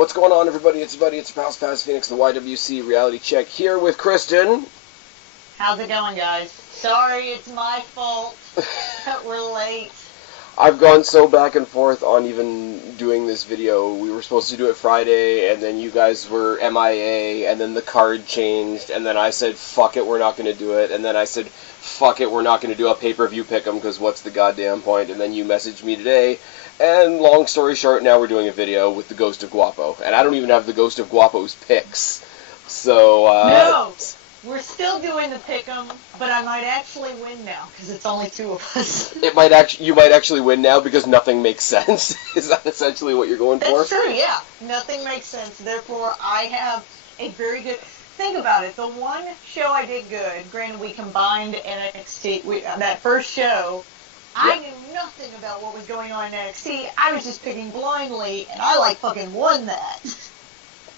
What's going on, everybody? It's your pal Spaz Phoenix, the YWC Reality Check, here with Kristen. How's it going, guys? Sorry, it's my fault that we're late. I've gone so back and forth on even doing this video. We were supposed to do it Friday, and then you guys were MIA, and then the card changed, and then I said, fuck it, we're not going to do it, and then I said, fuck it, we're not going to do a pay-per-view pick 'em, because what's the goddamn point, and then you messaged me today, and long story short, now we're doing a video with the Ghost of Guapo, and I don't even have the Ghost of Guapo's picks, so, No! We're still doing the pick 'em, but I might actually win now, because it's only two of us. You might actually win now because nothing makes sense. Is that essentially what you're going for? That's true, yeah. Nothing makes sense. Therefore, I have a very good... Think about it. The one show I did good, granted we combined NXT, that first show, I knew nothing about what was going on in NXT. I was just picking blindly, and I fucking won that.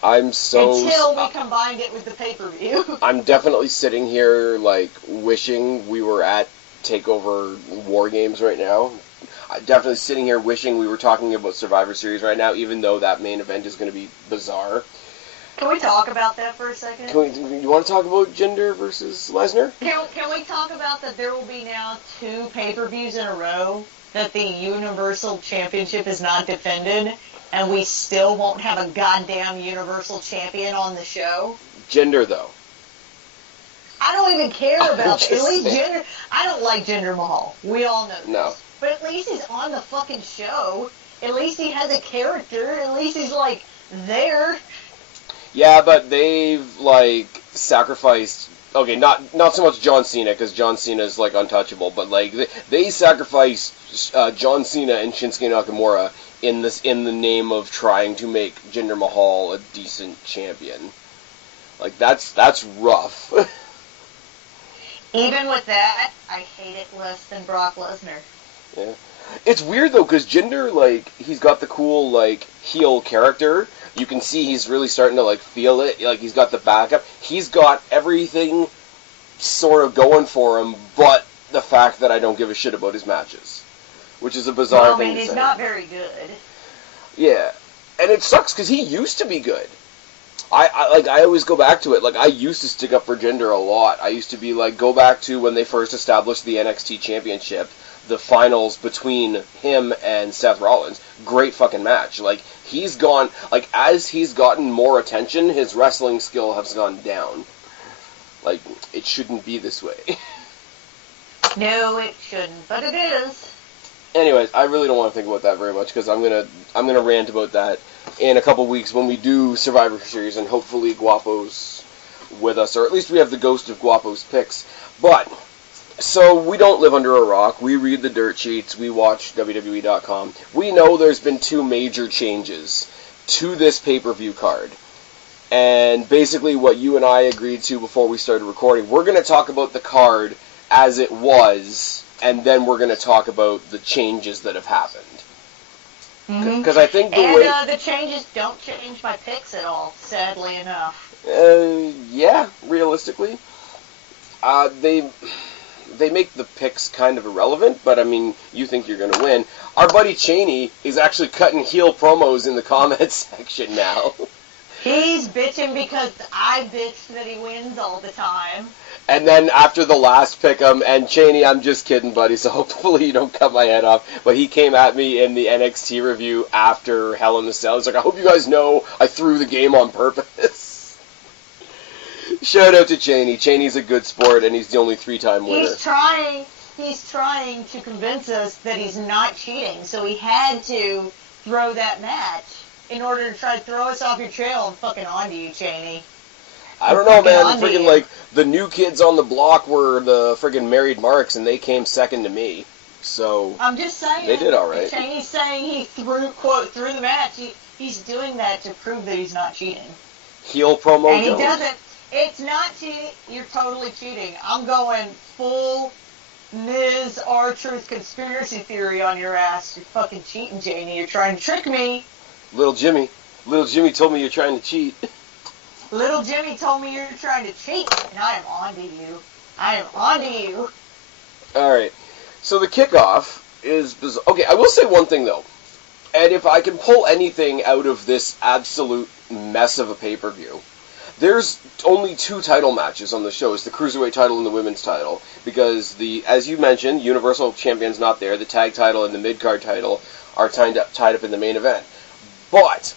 Until we combined it with the pay-per-view. I'm definitely sitting here, wishing we were at TakeOver War Games right now. I'm definitely sitting here wishing we were talking about Survivor Series right now, even though that main event is going to be bizarre. Can we talk about that for a second? You want to talk about Jinder versus Lesnar? Can we talk about that there will be now 2 pay-per-views in a row that the Universal Championship is not defended? And we still won't have a goddamn Universal Champion on the show? Jinder, though. I don't even care about that. At least Jinder... I don't like Jinder Mahal. We all know this. No. But at least he's on the fucking show. At least he has a character. At least he's, there. Yeah, but they've, sacrificed... Okay, not so much John Cena, because John Cena's, untouchable, but, they sacrificed John Cena and Shinsuke Nakamura in the name of trying to make Jinder Mahal a decent champion. That's rough. Even with that, I hate it less than Brock Lesnar. Yeah. It's weird, though, because Jinder, he's got the cool, heel character. You can see he's really starting to, feel it. He's got the backup. He's got everything sort of going for him, but the fact that I don't give a shit about his matches. Which is a bizarre thing to say. He's not very good. Yeah. And it sucks, because he used to be good. I always go back to it. I used to stick up for Jinder a lot. I used to be, go back to when they first established the NXT Championship, the finals between him and Seth Rollins. Great fucking match. He's gone, as he's gotten more attention, his wrestling skill has gone down. It shouldn't be this way. No, it shouldn't, but it is. Anyways, I really don't want to think about that very much, because I'm gonna rant about that in a couple weeks when we do Survivor Series, and hopefully Guapo's with us, or at least we have the Ghost of Guapo's picks. But, so we don't live under a rock. We read the dirt sheets. We watch WWE.com. We know there's been 2 major changes to this pay-per-view card. And basically what you and I agreed to before we started recording, we're going to talk about the card as it was, and then we're going to talk about the changes that have happened. Because I think the changes don't change my picks at all, sadly enough. Yeah, realistically. They make the picks kind of irrelevant, but I mean, you think you're going to win. Our buddy Cheney is actually cutting heel promos in the comments section now. He's bitching because I bitch that he wins all the time. And then after the last pick'em, and Cheney, I'm just kidding, buddy, so hopefully you don't cut my head off, but he came at me in the NXT review after Hell in the Cell. He's like, I hope you guys know I threw the game on purpose. Shout out to Cheney. Cheney's a good sport, and he's the only 3-time winner. He's trying to convince us that he's not cheating, so he had to throw that match in order to try to throw us off your trail and fucking onto you, Cheney. I don't know, man. Friggin' the new kids on the block were the friggin' married marks, and they came second to me. So I'm just saying. They did all right. Cheney's saying he threw the match. He's doing that to prove that he's not cheating. Heel promo. And he doesn't. It's not cheating. You're totally cheating. I'm going full Ms. R-Truth conspiracy theory on your ass. You're fucking cheating, Cheney. You're trying to trick me. Little Jimmy told me you're trying to cheat. Little Jimmy told me you're trying to cheat, and I am onto you. I am onto you. Alright, so the kickoff is bizarre. Okay, I will say one thing, though. And if I can pull anything out of this absolute mess of a pay-per-view, there's only 2 title matches on the show. It's the Cruiserweight title and the Women's title. Because, as you mentioned, Universal Champion's not there. The tag title and the mid-card title are tied up in the main event. But,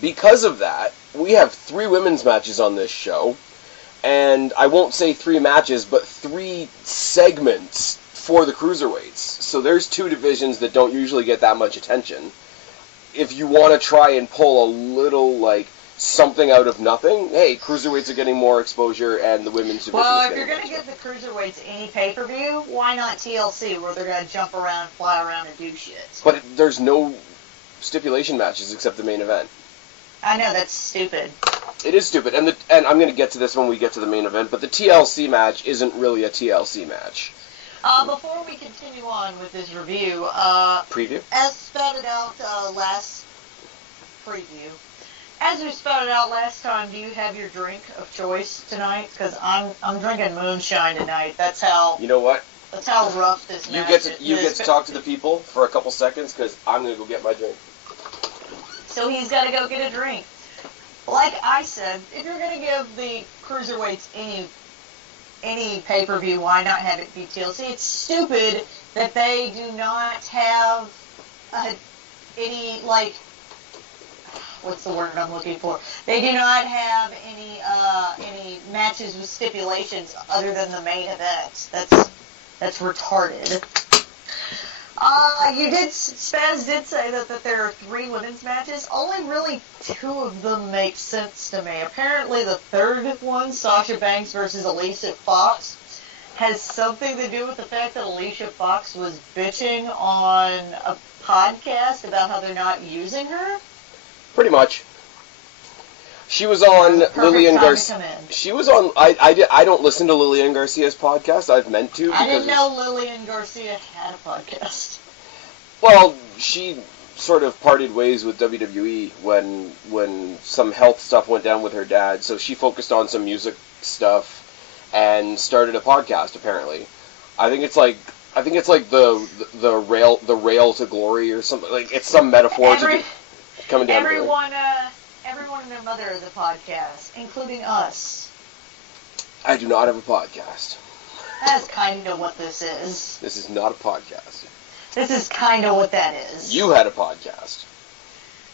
because of that, we have 3 women's matches on this show. And I won't say 3 matches, but 3 segments for the Cruiserweights. So there's 2 divisions that don't usually get that much attention. If you want to try and pull a little, something out of nothing, hey, Cruiserweights are getting more exposure, and the women's division Well, is if you're going to give the Cruiserweights any pay-per-view, why not TLC, where they're going to jump around, fly around, and do shit? But there's no stipulation matches except the main event. I know, that's stupid. It is stupid, and I'm going to get to this when we get to the main event, but the TLC match isn't really a TLC match. Before we continue on with this review, Preview? As spouted out last preview, as we spouted out last time, do you have your drink of choice tonight? Because I'm drinking moonshine tonight. That's how. You know what? That's how rough this match is. You get to talk to the people for a couple seconds, because I'm going to go get my drink. So he's got to go get a drink. Like I said, if you're going to give the Cruiserweights any pay-per-view, why not have it be TLC? It's stupid that they do not have any, what's the word I'm looking for? They do not have any matches with stipulations other than the main event. That's retarded. Spaz did say that there are 3 women's matches. Only really 2 of them make sense to me. Apparently the third one, Sasha Banks versus Alicia Fox, has something to do with the fact that Alicia Fox was bitching on a podcast about how they're not using her. Pretty much. She was on Lillian Garcia. She was on. I don't listen to Lillian Garcia's podcast. I've meant to. I didn't know Lillian Garcia had a podcast. Well, she sort of parted ways with WWE when some health stuff went down with her dad. So she focused on some music stuff and started a podcast. Apparently, I think it's like the rail to glory or something. Like it's some metaphor coming down. Everyone and their mother is a podcast, including us. I do not have a podcast. That's kind of what this is. This is not a podcast. This is kind of what that is. You had a podcast.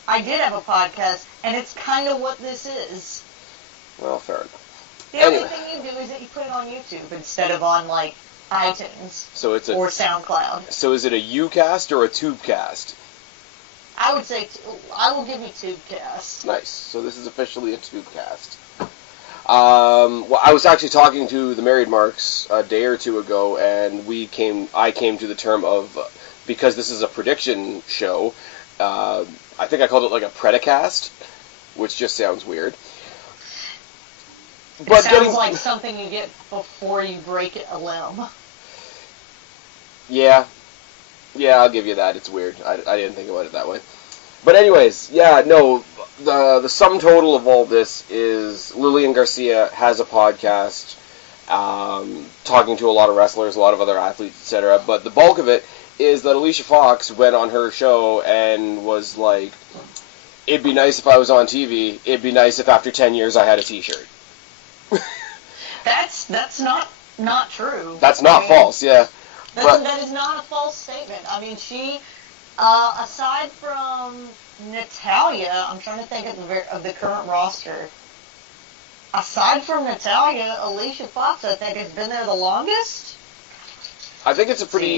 I did have a podcast, and it's kind of what this is. Well, fair enough. The only thing you do is that you put it on YouTube instead of on, iTunes or SoundCloud. So is it a Ucast or a Tubecast? I would say, I will give you Tubecast. Nice. So this is officially a Tubecast. Well, I was actually talking to the Married Marks a day or 2 ago, and I came to the term of, because this is a prediction show, I think I called it a Predicast, which just sounds weird. It sounds like something you get before you break a limb. Yeah. Yeah, I'll give you that. It's weird. I didn't think about it that way. But anyways, yeah, no, the sum total of all this is Lillian Garcia has a podcast talking to a lot of wrestlers, a lot of other athletes, etc. But the bulk of it is that Alicia Fox went on her show and was like, it'd be nice if I was on TV. It'd be nice if after 10 years I had a T-shirt. That's not true. That's not false, yeah. That is not a false statement. I mean, she, aside from Natalya, I'm trying to think of the current roster. Aside from Natalya, Alicia Fox, I think, has been there the longest. I think it's a pretty,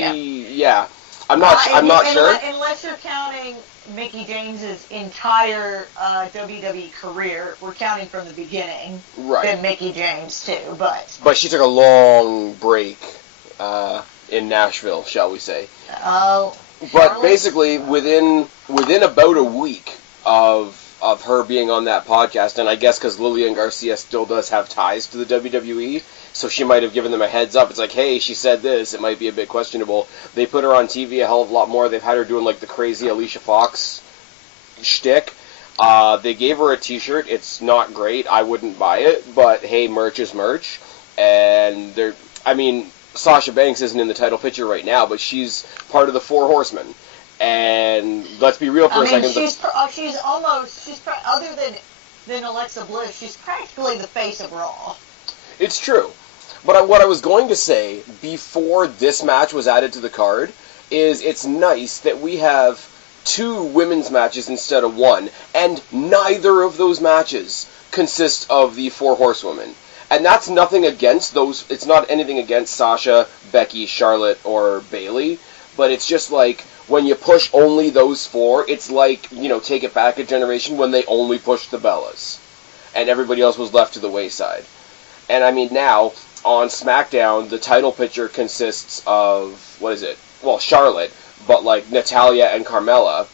yeah. I'm not sure. Unless you're counting Mickie James's entire WWE career, we're counting from the beginning. Right. Then Mickie James too, but. But she took a long break in Nashville, shall we say? Oh. But basically, within about a week of her being on that podcast, and I guess because Lillian Garcia still does have ties to the WWE, so she might have given them a heads up. It's like, hey, she said this. It might be a bit questionable. They put her on TV a hell of a lot more. They've had her doing the crazy Alicia Fox shtick. They gave her a T-shirt. It's not great. I wouldn't buy it, but hey, merch is merch. And Sasha Banks isn't in the title picture right now, but she's part of the Four Horsemen. And let's be real for a second. She's other than Alexa Bliss, she's practically the face of Raw. It's true. But what I was going to say before this match was added to the card is it's nice that we have 2 women's matches instead of 1, and neither of those matches consist of the 4 horsewomen. And that's nothing against those, it's not anything against Sasha, Becky, Charlotte, or Bayley, but it's just like, when you push only those 4, it's like, take it back a generation when they only pushed the Bellas, and everybody else was left to the wayside. And I mean, now, on SmackDown, the title picture consists of, Charlotte, but like Natalya and Carmella.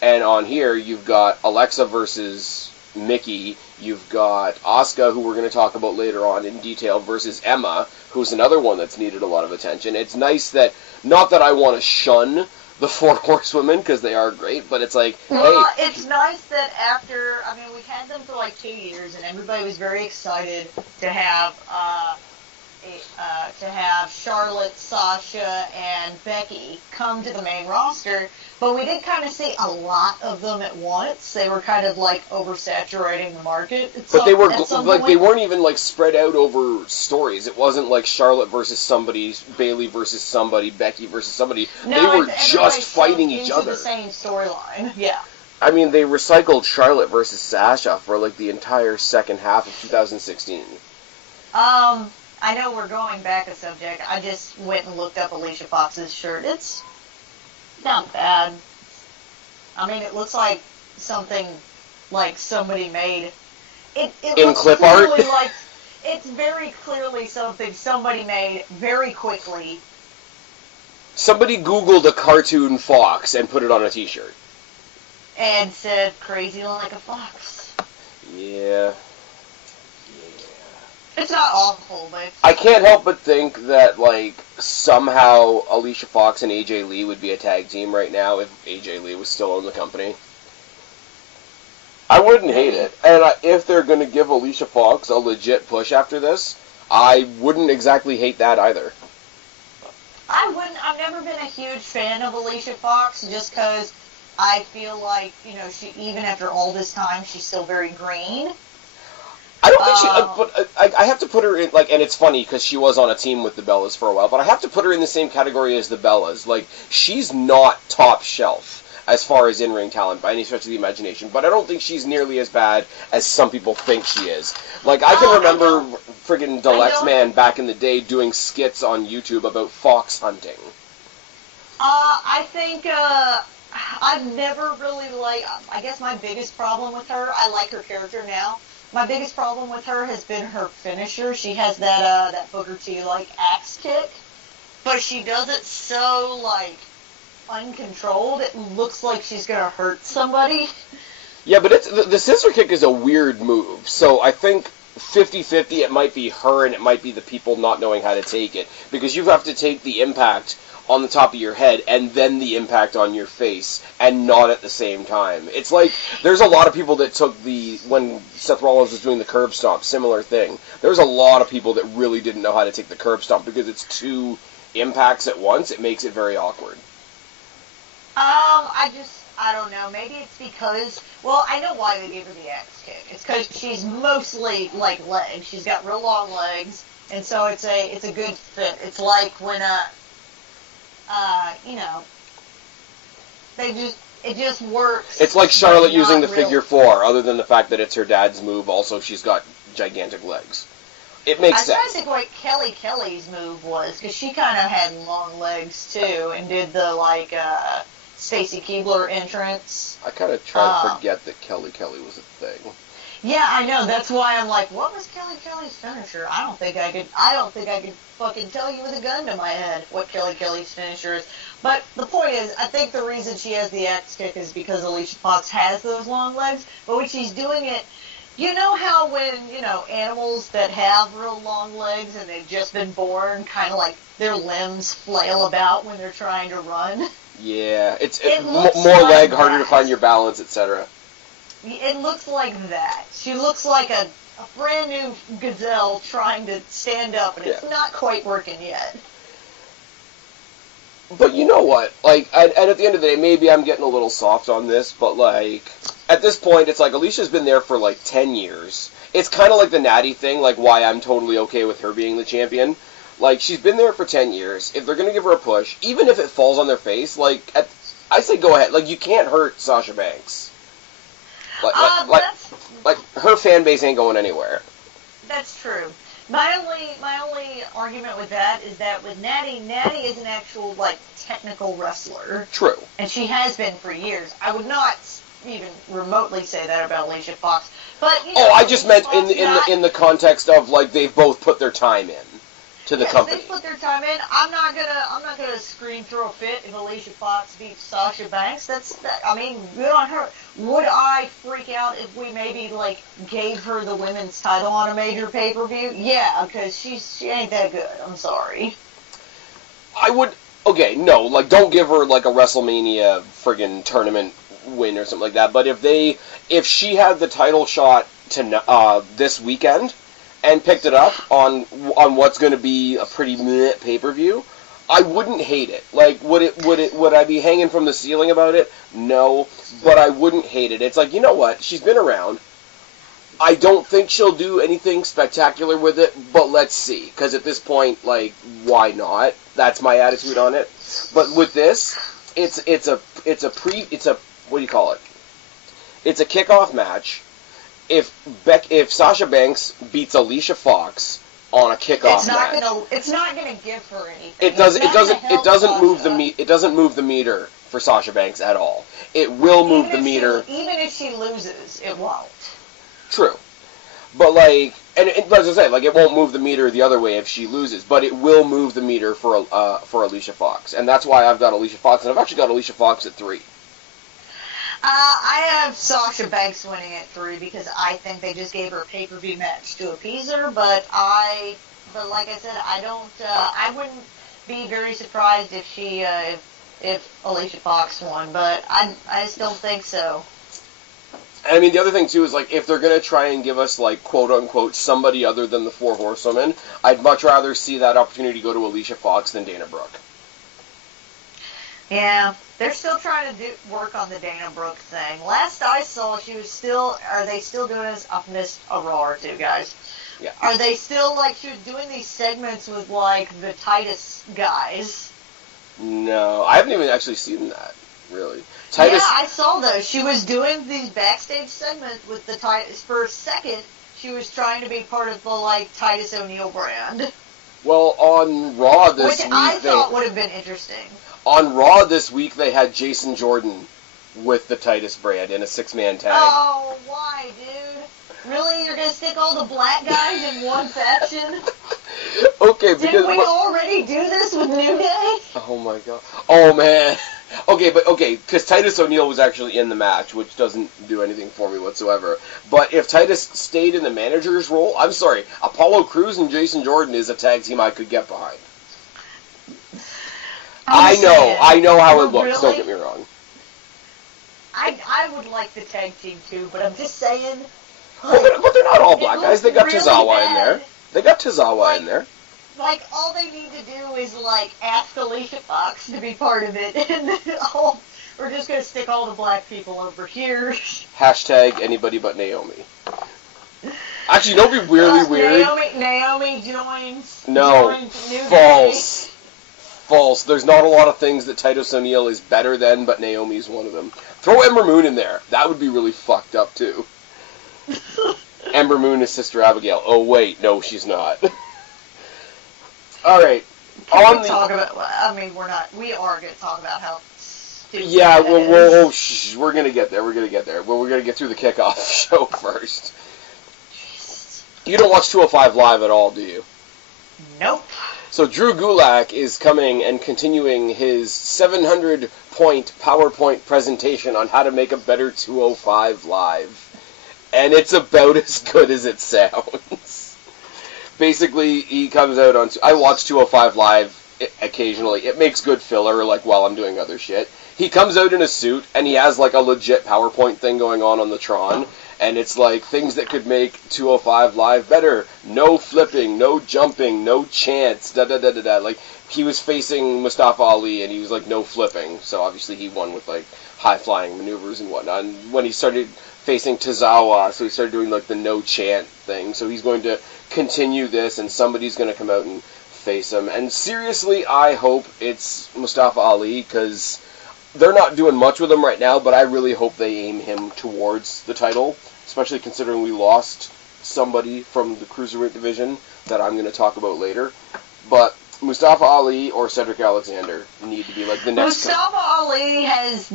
And on here, you've got Alexa versus Mickey, you've got Asuka, who we're going to talk about later on in detail, versus Emma, who's another one that's needed a lot of attention. It's nice that, not that I want to shun the 4 horsewomen, because they are great, but it's like, well, it's nice that after, we've had them for like 2 years, and everybody was very excited to have Charlotte, Sasha, and Becky come to the main roster, but we did kind of see a lot of them at once. They were kind of like oversaturating the market. But they were they weren't even like spread out over stories. It wasn't like Charlotte versus somebody, Bayley versus somebody, Becky versus somebody. No, they were just fighting each other. The same storyline. Yeah. I mean, they recycled Charlotte versus Sasha for like the entire second half of 2016. I know we're going back a subject. I just went and looked up Alicia Fox's shirt. It's not bad. It looks like something like somebody made. It in clip art? It's very clearly something somebody made very quickly. Somebody Googled a cartoon fox and put it on a t-shirt. And said, crazy like a fox. Yeah. It's not awful, but... I can't help but think that, somehow Alicia Fox and AJ Lee would be a tag team right now if AJ Lee was still in the company. I wouldn't hate it. And if they're going to give Alicia Fox a legit push after this, I wouldn't exactly hate that either. I wouldn't. I've never been a huge fan of Alicia Fox just because I feel like, she, even after all this time, she's still very green. I don't think she... I have to put her in, and it's funny because she was on a team with the Bellas for a while, but I have to put her in the same category as the Bellas. She's not top shelf as far as in-ring talent by any stretch of the imagination, but I don't think she's nearly as bad as some people think she is. I can remember friggin' Deluxe Man back in the day doing skits on YouTube about fox hunting. I think, I've never really, I guess my biggest problem with her, I like her character now. My biggest problem with her has been her finisher. She has that Booker T, axe kick. But she does it so, uncontrolled. It looks like she's going to hurt somebody. Yeah, but the scissor kick is a weird move. So I think 50-50, it might be her and it might be the people not knowing how to take it. Because you have to take the impact on the top of your head and then the impact on your face and not at the same time. It's like there's a lot of people that took when Seth Rollins was doing the curb stomp, similar thing. There's a lot of people that really didn't know how to take the curb stomp because it's 2 impacts at once. It makes it very awkward. I don't know. Maybe it's because, I know why they gave her the axe kick. It's because she's mostly legs. She's got real long legs, and so it's a good fit. It's like when it just works. It's like Charlotte using the figure 4, other than the fact that it's her dad's move. Also, she's got gigantic legs. It makes sense. I think what Kelly's move was, because she kind of had long legs too, and did the Stacy Keibler entrance. I kind of try to forget that Kelly was a thing. Yeah, I know. That's why I'm like, what was Kelly's finisher? I don't think I could fucking tell you with a gun to my head what Kelly's finisher is. But the point is, I think the reason she has the axe kick is because Alicia Fox has those long legs. But when she's doing it, you know how when, animals that have real long legs and they've just been born, kind of like their limbs flail about when they're trying to run? Yeah, it's more leg, harder to find your balance, etc. It looks like that. She looks like a brand new gazelle trying to stand up, and it's not quite working yet. But you know what? Like, and at the end of the day, maybe I'm getting a little soft on this, but, like, at this point, it's like Alicia's been there for, like, 10 years. It's kind of like the Natty thing, like, why I'm totally okay with her being the champion. Like, she's been there for 10 years. If they're going to give her a push, even if it falls on their face, like, I say go ahead. Like, you can't hurt Sasha Banks. Like, her fan base ain't going anywhere. That's true. My only argument with that is that with Natty is an actual, like, technical wrestler. True. And she has been for years. I would not even remotely say that about Alicia Fox. But, you know, I just meant in the context of, like, they've both put their time in to the company. They put their time in. I'm not gonna scream throw a fit if Alicia Fox beats Sasha Banks. I mean, good on her. Would I freak out if we maybe like gave her the women's title on a major pay-per-view? Yeah, because she ain't that good. I'm sorry. I would. Okay, no, like don't give her like a WrestleMania friggin' tournament win or something like that. But if she had the title shot to this weekend and picked it up on what's going to be a pretty meh pay-per-view, I wouldn't hate it. Like, would I be hanging from the ceiling about it? No, but I wouldn't hate it. It's like, you know what? She's been around. I don't think she'll do anything spectacular with it, but let's see. Because at this point, like, why not? That's my attitude on it. But with this, it's a what do you call it? It's a kickoff match. If Sasha Banks beats Alicia Fox on a kickoff match, it's not gonna give her anything. It doesn't move the meter for Sasha Banks at all. It will move the meter. Even if she loses, it won't. True, but like, and as I say, like it won't move the meter the other way if she loses, but it will move the meter for Alicia Fox, and that's why I've got Alicia Fox, and I've actually got Alicia Fox at 3. I have Sasha Banks winning at 3 because I think they just gave her a pay-per-view match to appease her. But like I said, I wouldn't be very surprised if if Alicia Fox won. But I just don't think so. And I mean, the other thing too is like if they're gonna try and give us like quote unquote somebody other than the 4 Horsewomen, I'd much rather see that opportunity go to Alicia Fox than Dana Brooke. Yeah, they're still trying to work on the Dana Brooke thing. Last I saw, are they still doing this? I've missed a Raw or 2, guys. Yeah. Are they still, like, she was doing these segments with, like, the Titus guys? No, I haven't even actually seen that, really. Titus... Yeah, I saw those. She was doing these backstage segments with the Titus. For a second, she was trying to be part of the, like, Titus O'Neil brand. Well, on Raw this week... Which I thought would have been interesting. On Raw this week, they had Jason Jordan with the Titus brand in a 6-man tag. Oh, why, dude? Really? You're going to stick all the black guys in one faction? Okay, because... Didn't we already do this with New Day? Oh, my God. Oh, man. Okay, because Titus O'Neil was actually in the match, which doesn't do anything for me whatsoever. But if Titus stayed in the manager's role, I'm sorry, Apollo Crews and Jason Jordan is a tag team I could get behind. I know how it looks, don't get me wrong. I would like the tag team too, but I'm just saying. But they're not all black guys. They got really Tozawa in there. They got Tozawa in there. Like, all they need to do is, like, ask Alicia Fox to be part of it, and we're just going to stick all the black people over here. Hashtag anybody but Naomi. Actually, you know what'd be really weird? Naomi joins. No, false. False. There's not a lot of things that Titus O'Neil is better than, but Naomi's one of them. Throw Ember Moon in there. That would be really fucked up, too. Ember Moon is Sister Abigail. Oh, wait. No, she's not. All right. We are going to talk about how stupid we're going to get there. We're going to get through the kickoff show first. Jesus. You don't watch 205 Live at all, do you? Nope. So Drew Gulak is coming and continuing his 700-point PowerPoint presentation on how to make a better 205 Live. And it's about as good as it sounds. Basically, he comes out on... I watch 205 Live occasionally. It makes good filler, like, while I'm doing other shit. He comes out in a suit, and he has, like, a legit PowerPoint thing going on the Tron. And it's like things that could make 205 Live better. No flipping, no jumping, no chance, da-da-da-da-da. Like, he was facing Mustafa Ali, and he was like, no flipping. So obviously he won with like high-flying maneuvers and whatnot. And when he started facing Tozawa, so he started doing like the no chant thing. So he's going to continue this, and somebody's going to come out and face him. And seriously, I hope it's Mustafa Ali, because they're not doing much with him right now, but I really hope they aim him towards the title, especially considering we lost somebody from the Cruiserweight division that I'm going to talk about later. But Mustafa Ali or Cedric Alexander need to be like the next. Mustafa Ali has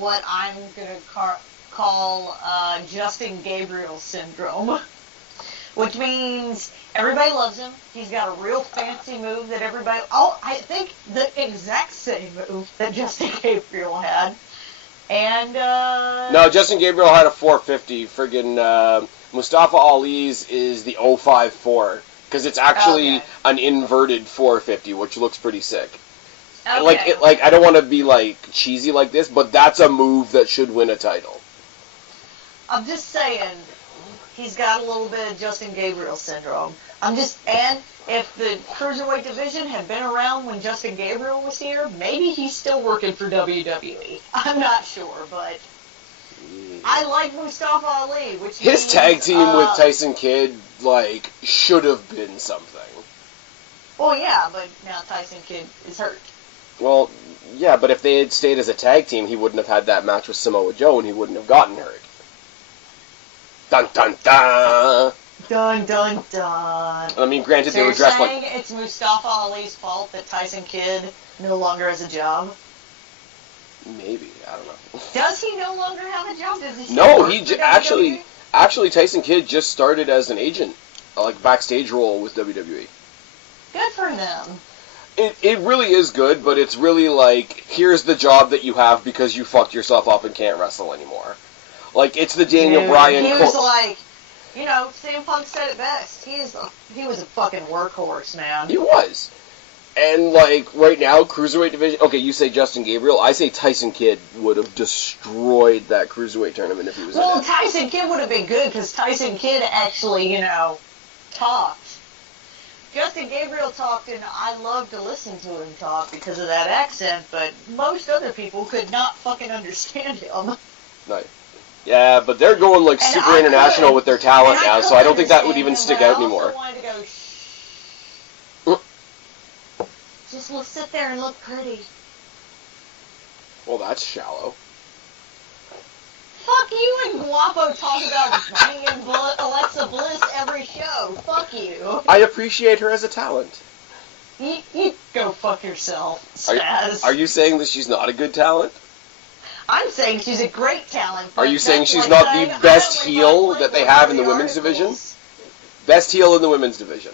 what I'm going to call Justin Gabriel syndrome, which means everybody loves him. He's got a real fancy move that everybody... Oh, I think the exact same move that Justin Gabriel had. And, No, Justin Gabriel had a 450. Friggin' Mustafa Ali's is the 054. Because it's actually an inverted 450, which looks pretty sick. Okay. Like I don't want to be, like, cheesy like this, but that's a move that should win a title. I'm just saying... He's got a little bit of Justin Gabriel syndrome. And if the Cruiserweight division had been around when Justin Gabriel was here, maybe he's still working for WWE. I'm not sure, but I like Mustafa Ali, which his tag team with Tyson Kidd, like, should have been something. Well, yeah, but now Tyson Kidd is hurt. Well, yeah, but if they had stayed as a tag team, he wouldn't have had that match with Samoa Joe, and he wouldn't have gotten hurt. Dun, dun, dun! Dun, dun, dun. I mean, granted, So they were dressed you're saying like... it's Mustafa Ali's fault that Tyson Kidd no longer has a job? Maybe, I don't know. Does he no longer have a job? Does he still No, work he for WWE? actually, Tyson Kidd just started as an agent, like backstage role with WWE. Good for them. It really is good, but it's really like, here's the job that you have because you fucked yourself up and can't wrestle anymore. Like, it's the Daniel Bryan... He was like, you know, CM Punk said it best. He was a fucking workhorse, man. He was. And, like, right now, Cruiserweight division... Okay, you say Justin Gabriel. I say Tyson Kidd would have destroyed that Cruiserweight tournament if he was in it. Tyson Kidd would have been good, because Tyson Kidd actually, you know, talked. Justin Gabriel talked, and I love to listen to him talk because of that accent, but most other people could not fucking understand him. Right. Yeah, but they're going, like, super international with their talent now, so I don't think that would even stick out anymore. I wanted to go, just sit there and look pretty. Well, that's shallow. Fuck you and Guapo talk about me and Alexa Bliss every show. Fuck you. I appreciate her as a talent. You go fuck yourself, Spaz. Are you saying that she's not a good talent? I'm saying she's a great talent. Are you saying she's not the best heel that they have in the women's division? Best heel in the women's division.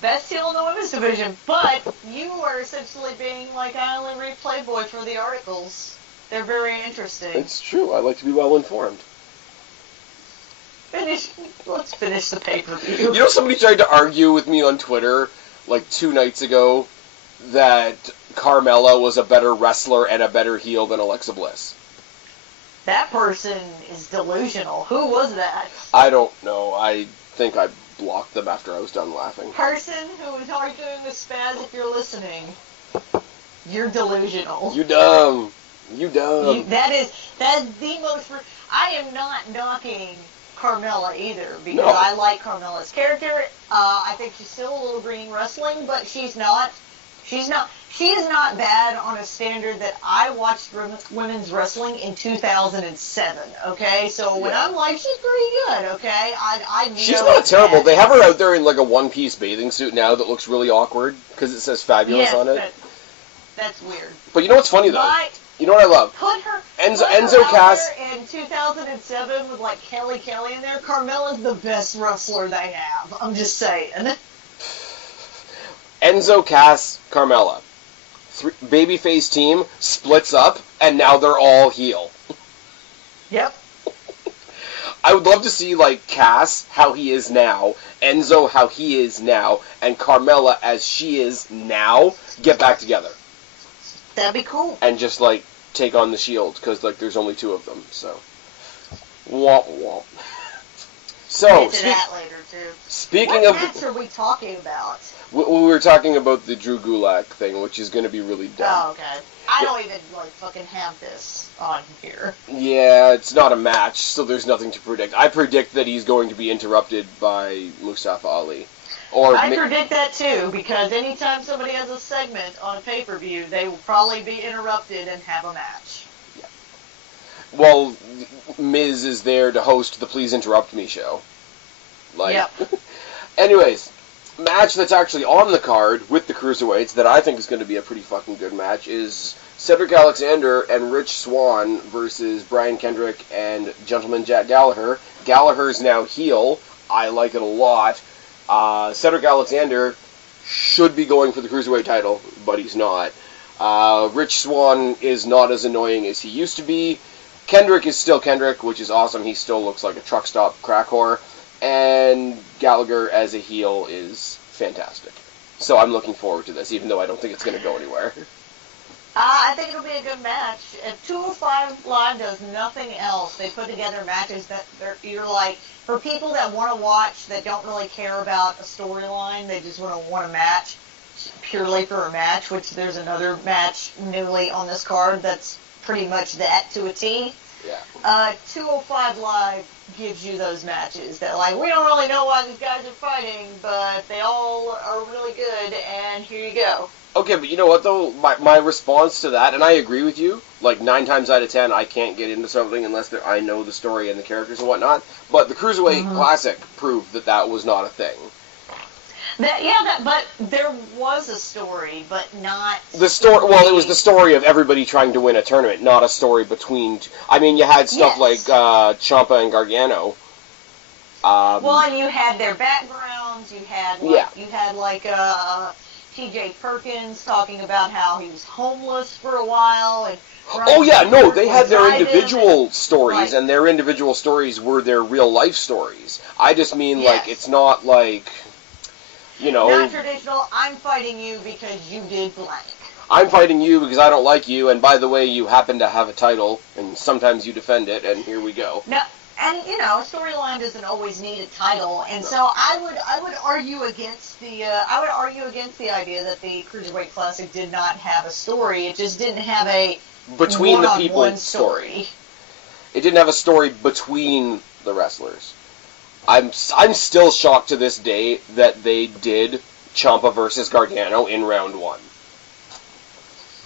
Best heel in the women's division, but you are essentially being like, I only read Playboy for the articles. They're very interesting. It's true. I like to be well informed. Let's finish the pay-per-view. You know, somebody tried to argue with me on Twitter, like 2 nights ago, that Carmella was a better wrestler and a better heel than Alexa Bliss. That person is delusional. Who was that? I don't know. I think I blocked them after I was done laughing. Person who was arguing with Spaz, if you're listening, you're delusional. You dumb. You dumb. That is the most... I am not knocking Carmella either, because No. I like Carmella's character. I think she's still a little green wrestling, but she is not bad on a standard that I watched women's wrestling in 2007, okay? So when I'm like, she's pretty good, okay? I know She's not it's terrible. bad. They have her out there in like a one-piece bathing suit now that looks really awkward because it says fabulous on it. That's weird. But you know what's funny though? You know what I love? Put her Enzo out Cass there in 2007 with like Kelly in there. Carmella's the best wrestler they have. I'm just saying. Enzo Cass, Carmella. Babyface team splits up, and now they're all heel. Yep. I would love to see, like, Cass, how he is now, Enzo, how he is now, and Carmella, as she is now, get back together. That'd be cool. And just, like, take on the Shield, because, like, there's only 2 of them, so. Womp womp. So, that later too. Speaking what of match are we talking about? We were talking about the Drew Gulak thing, which is going to be really dumb. Oh, okay. I don't even, fucking have this on here. Yeah, it's not a match, so there's nothing to predict. I predict that he's going to be interrupted by Mustafa Ali. I predict that, too, because anytime somebody has a segment on a pay-per-view, they will probably be interrupted and have a match. Yeah. Well, Miz is there to host the Please Interrupt Me show. Yep. Anyways, match that's actually on the card with the Cruiserweights that I think is going to be a pretty fucking good match is Cedric Alexander and Rich Swann versus Brian Kendrick and Gentleman Jack Gallagher. Gallagher's now heel. I like it a lot. Cedric Alexander should be going for the Cruiserweight title, but he's not. Rich Swann is not as annoying as he used to be. Kendrick is still Kendrick, which is awesome. He still looks like a truck stop crack whore. And Gallagher as a heel is fantastic. So I'm looking forward to this, even though I don't think it's going to go anywhere. I think it'll be a good match. If 205 Live does nothing else, they put together matches that you're like, for people that want to watch, that don't really care about a storyline, they just want a match, purely for a match, which there's another match newly on this card that's pretty much that to a T. Yeah. 205 Live gives you those matches that, like, we don't really know why these guys are fighting, but they all are really good, and here you go. Okay, but you know what, though? My response to that, and I agree with you, like, 9 times out of 10, I can't get into something unless I know the story and the characters and whatnot, but the Cruiserweight Classic proved that was not a thing. But there was a story, but not... The story, well, it was the story of everybody trying to win a tournament, not a story between... I mean, you had stuff like Ciampa and Gargano. Well, and you had their backgrounds, you had, T.J. Perkins talking about how he was homeless for a while, and... they had their individual stories, and their individual stories were their real-life stories. I just mean, it's not like... Not traditional, I'm fighting you because you did blank. I'm fighting you because I don't like you, and by the way, you happen to have a title, and sometimes you defend it, and here we go. No, and, a storyline doesn't always need a title, and so I would argue against the idea that the Cruiserweight Classic did not have a story. It just didn't have a between the people story. It didn't have a story between the wrestlers. I'm still shocked to this day that they did Ciampa versus Gargano in round 1.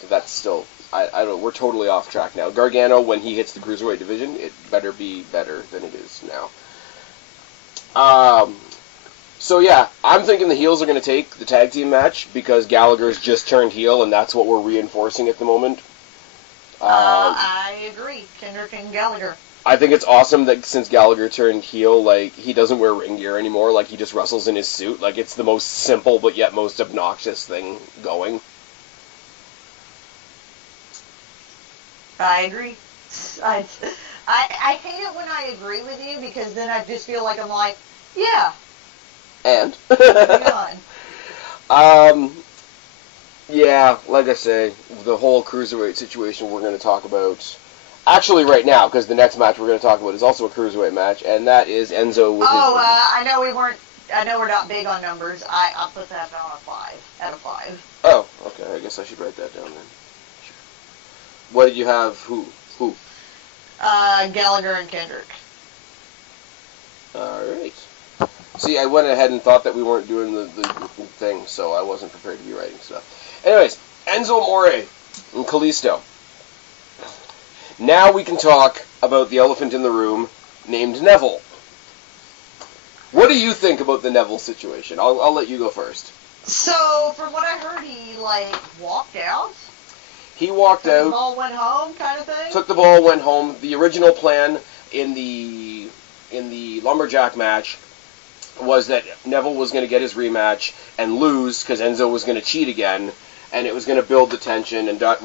That's still... I don't... We're totally off track now. Gargano, when he hits the Cruiserweight division, it better be better than it is now. So yeah, I'm thinking the heels are going to take the tag team match because Gallagher's just turned heel, and that's what we're reinforcing at the moment. I agree. Kendrick and Gallagher. I think it's awesome that since Gallagher turned heel, he doesn't wear ring gear anymore. He just wrestles in his suit. It's the most simple but yet most obnoxious thing going. I agree. I hate it when I agree with you because then I just feel like I'm like, yeah. And? Yeah, like I say, the whole Cruiserweight situation we're going to talk about... Actually, right now, because the next match we're going to talk about is also a Cruiserweight match, and that is Enzo with his... I know we're not big on numbers. I'll put that on a 5, out of 5. Oh, okay, I guess I should write that down then. Sure. What did you have? Who? Gallagher and Kendrick. Alright. See, I went ahead and thought that we weren't doing the thing, so I wasn't prepared to be writing stuff. Anyways, Enzo Amore and Kalisto. Now we can talk about the elephant in the room named Neville. What do you think about the Neville situation? I'll let you go first. So, from what I heard, he, walked out? He walked out. The ball went home, kind of thing? Took the ball, went home. The original plan in the Lumberjack match was that Neville was going to get his rematch and lose because Enzo was going to cheat again. And it was going to build the tension, and rah,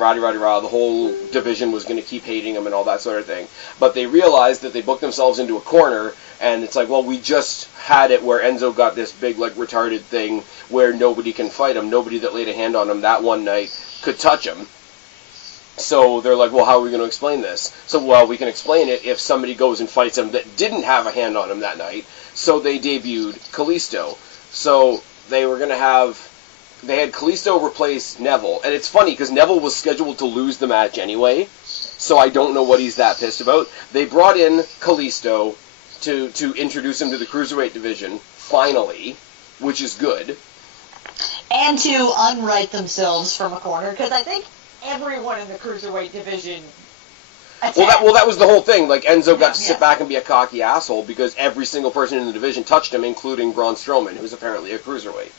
the whole division was going to keep hating him and all that sort of thing. But they realized that they booked themselves into a corner, and it's like, well, we just had it where Enzo got this big, retarded thing where nobody can fight him. Nobody that laid a hand on him that one night could touch him. So they're like, well, how are we going to explain this? So, well, we can explain it if somebody goes and fights him that didn't have a hand on him that night. So they debuted Kalisto. So they were going to have... They had Kalisto replace Neville. And it's funny, because Neville was scheduled to lose the match anyway. So I don't know what he's that pissed about. They brought in Kalisto to introduce him to the Cruiserweight division, finally, which is good. And to unwrite themselves from a corner, because I think everyone in the Cruiserweight division attacked. Well, that was the whole thing. Like, Enzo got to sit back and be a cocky asshole because every single person in the division touched him, including Braun Strowman, who's apparently a Cruiserweight.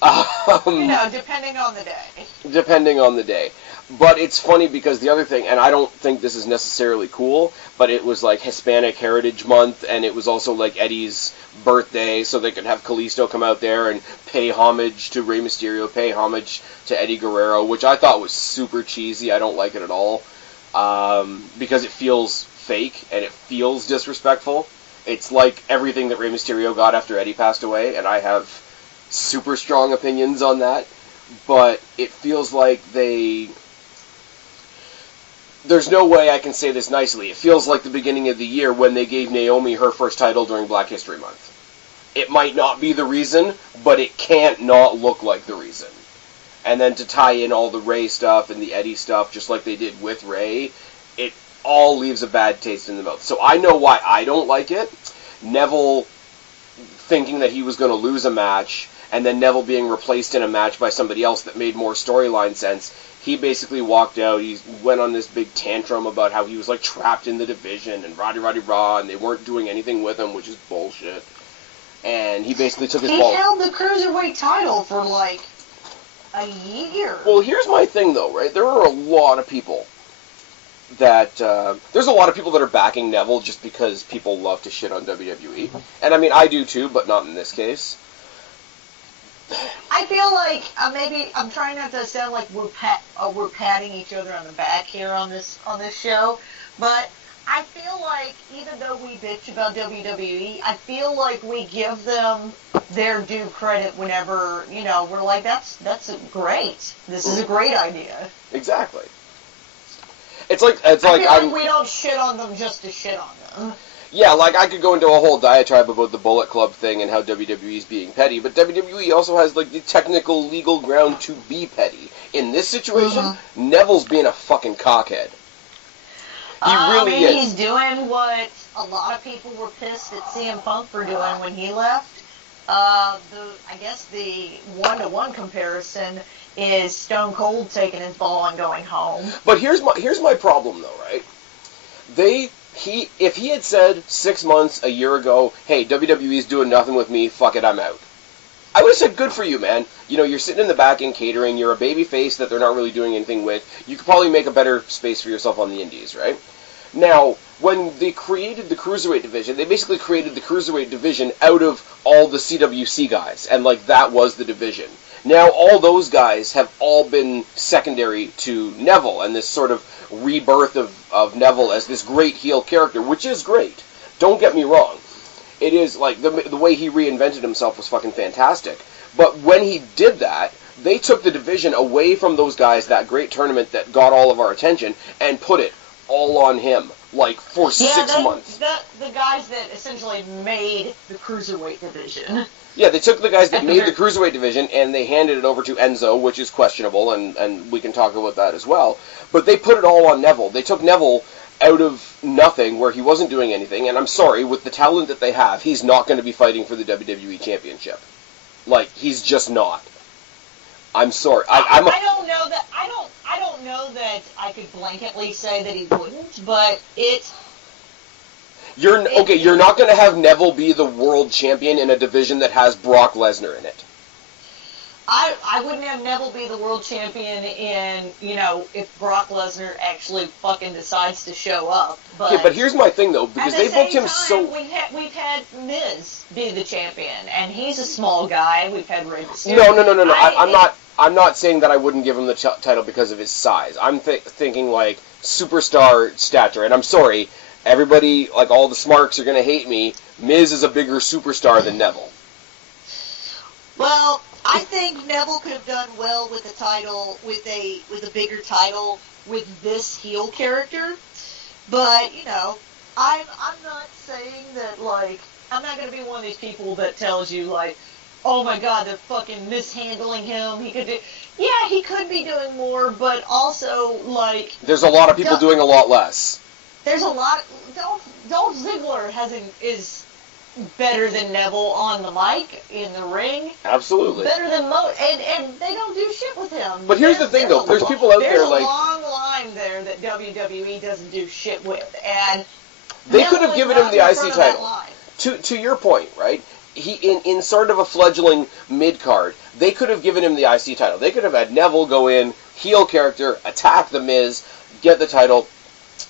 Depending on the day. Depending on the day. But it's funny because the other thing, and I don't think this is necessarily cool, but it was like Hispanic Heritage Month, and it was also like Eddie's birthday, so they could have Kalisto come out there and pay homage to Rey Mysterio, pay homage to Eddie Guerrero, which I thought was super cheesy. I don't like it at all, because it feels fake, and it feels disrespectful. It's like everything that Rey Mysterio got after Eddie passed away, and I have super strong opinions on that, but it feels like there's no way I can say this nicely. It feels like the beginning of the year when they gave Naomi her first title during Black History Month. It might not be the reason, but it can't not look like the reason. And then to tie in all the Rey stuff and the Eddie stuff, just like they did with Rey, it all leaves a bad taste in the mouth. So I know why I don't like it. Neville thinking that he was going to lose a match, and then Neville being replaced in a match by somebody else that made more storyline sense. He basically walked out, he went on this big tantrum about how he was like trapped in the division and rah, and they weren't doing anything with him, which is bullshit. And he basically took his ball. He held the Cruiserweight title for like a year. Well, here's my thing though, right? There are a lot of people that, there's a lot of people that are backing Neville just because people love to shit on WWE. And I mean, I do too, but not in this case. I feel like maybe I'm trying not to sound like we're patting each other on the back here on this show, but I feel like even though we bitch about WWE, I feel like we give them their due credit whenever we're like that's great. This is a great idea. Exactly. It's like I feel like we don't shit on them just to shit on them. Yeah, like, I could go into a whole diatribe about the Bullet Club thing and how WWE's being petty, but WWE also has, like, the technical legal ground to be petty. In this situation, Neville's being a fucking cockhead. He really is. He's doing what a lot of people were pissed at CM Punk for doing when he left. I guess the one-to-one comparison is Stone Cold taking his ball and going home. But here's my problem, though, right? If he had said 6 months, a year ago, hey, WWE's doing nothing with me, fuck it, I'm out, I would have said, good for you, man. You're sitting in the back in catering, you're a baby face that they're not really doing anything with, you could probably make a better space for yourself on the indies, right? Now, when they created the Cruiserweight division, they basically created the Cruiserweight division out of all the CWC guys, and, like, that was the division. Now, all those guys have all been secondary to Neville, and this sort of rebirth of Neville as this great heel character, which is great. Don't get me wrong. It is, like, the way he reinvented himself was fucking fantastic. But when he did that, they took the division away from those guys, that great tournament that got all of our attention, and put it all on him, like, for 6 months. The guys that essentially made the Cruiserweight division. Yeah, they took the guys that made the Cruiserweight division and they handed it over to Enzo, which is questionable, and we can talk about that as well. But they put it all on Neville. They took Neville out of nothing where he wasn't doing anything, and I'm sorry, with the talent that they have, he's not going to be fighting for the WWE Championship. Like, he's just not. I'm sorry. I don't know that. I don't know that I could blanketly say that he wouldn't, but it's. You're not going to have Neville be the world champion in a division that has Brock Lesnar in it. I wouldn't have Neville be the world champion if Brock Lesnar actually fucking decides to show up. But yeah, but here's my thing though, because they booked him so. We've had Miz be the champion, and he's a small guy. We've had Rey Mysterio. No. I'm not saying that I wouldn't give him the title because of his size. I'm thinking like superstar stature, and I'm sorry. Everybody, like all the smarks, are going to hate me. Miz is a bigger superstar than Neville. Well, I think Neville could have done well with the title, with a bigger title, with this heel character. But I'm not saying that I'm not gonna be one of these people that tells you oh my God, they're fucking mishandling him. He could be doing more, but also there's a lot of people doing a lot less. There's a lot. Dolph Ziggler is better than Neville on the mic, in the ring. Absolutely. Better than most, and they don't do shit with him. But here's the thing, though. There's people out there There's a long line there that WWE doesn't do shit with, and they could have given him the IC title. To your point, right? He in sort of a fledgling mid-card, they could have given him the IC title. They could have had Neville go in, heel character, attack The Miz, get the title,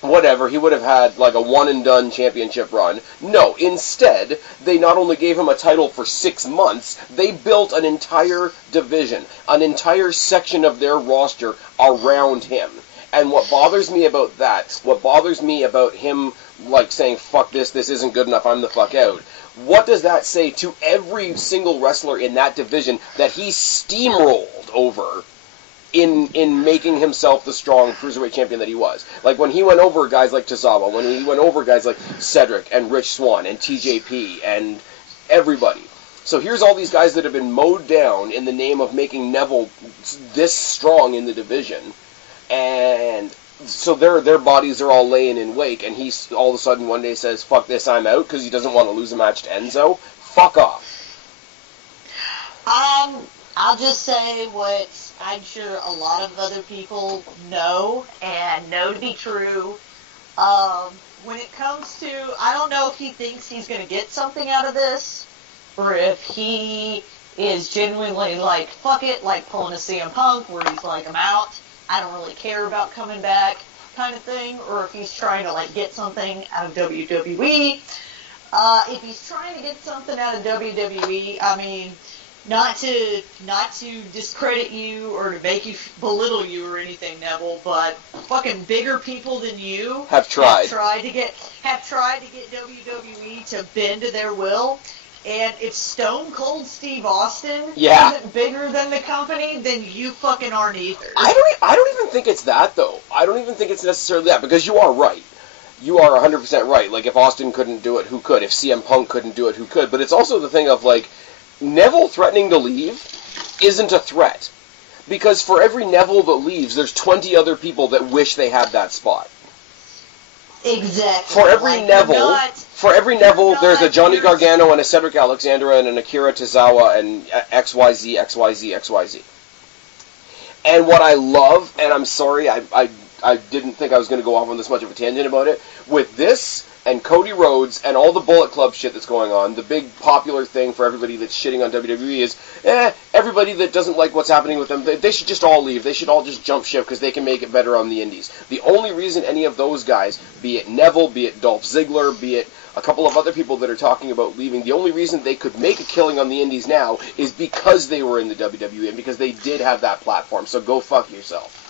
whatever. He would have had a one-and-done championship run. No, instead, they not only gave him a title for 6 months, they built an entire division, an entire section of their roster around him. And what bothers me about that, what bothers me about him saying, fuck this isn't good enough, I'm the fuck out. What does that say to every single wrestler in that division that he steamrolled over in making himself the strong cruiserweight champion that he was? When he went over guys like Tozawa, when he went over guys like Cedric and Rich Swann and TJP and everybody. So here's all these guys that have been mowed down in the name of making Neville this strong in the division. And so their bodies are all laying in wake, and he all of a sudden one day says, fuck this, I'm out, because he doesn't want to lose a match to Enzo. Fuck off. I'll just say what I'm sure a lot of other people know, and know to be true. When it comes to, I don't know if he thinks he's going to get something out of this, or if he is genuinely fuck it, pulling a CM Punk, where he's I'm out, I don't really care about coming back, kind of thing, or if he's trying to get something out of WWE. If he's trying to get something out of WWE, I mean, not to discredit you or to make you belittle you or anything, Neville, but fucking bigger people than you have tried to get WWE to bend to their will. And if Stone Cold Steve Austin isn't bigger than the company, then you fucking aren't either. I don't even think it's that, though. I don't even think it's necessarily that, because you are right. You are 100% right. If Austin couldn't do it, who could? If CM Punk couldn't do it, who could? But it's also the thing of, Neville threatening to leave isn't a threat. Because for every Neville that leaves, there's 20 other people that wish they had that spot. Exactly. For every Neville, there's a Johnny Gargano and a Cedric Alexander and an Akira Tozawa and XYZ, XYZ, XYZ. And what I love, and I'm sorry, I didn't think I was going to go off on this much of a tangent about it, with this and Cody Rhodes and all the Bullet Club shit that's going on, the big popular thing for everybody that's shitting on WWE is, everybody that doesn't like what's happening with them, they should just all leave. They should all just jump ship because they can make it better on the indies. The only reason any of those guys, be it Neville, be it Dolph Ziggler, be it a couple of other people that are talking about leaving, the only reason they could make a killing on the indies now is because they were in the WWE and because they did have that platform. So go fuck yourself.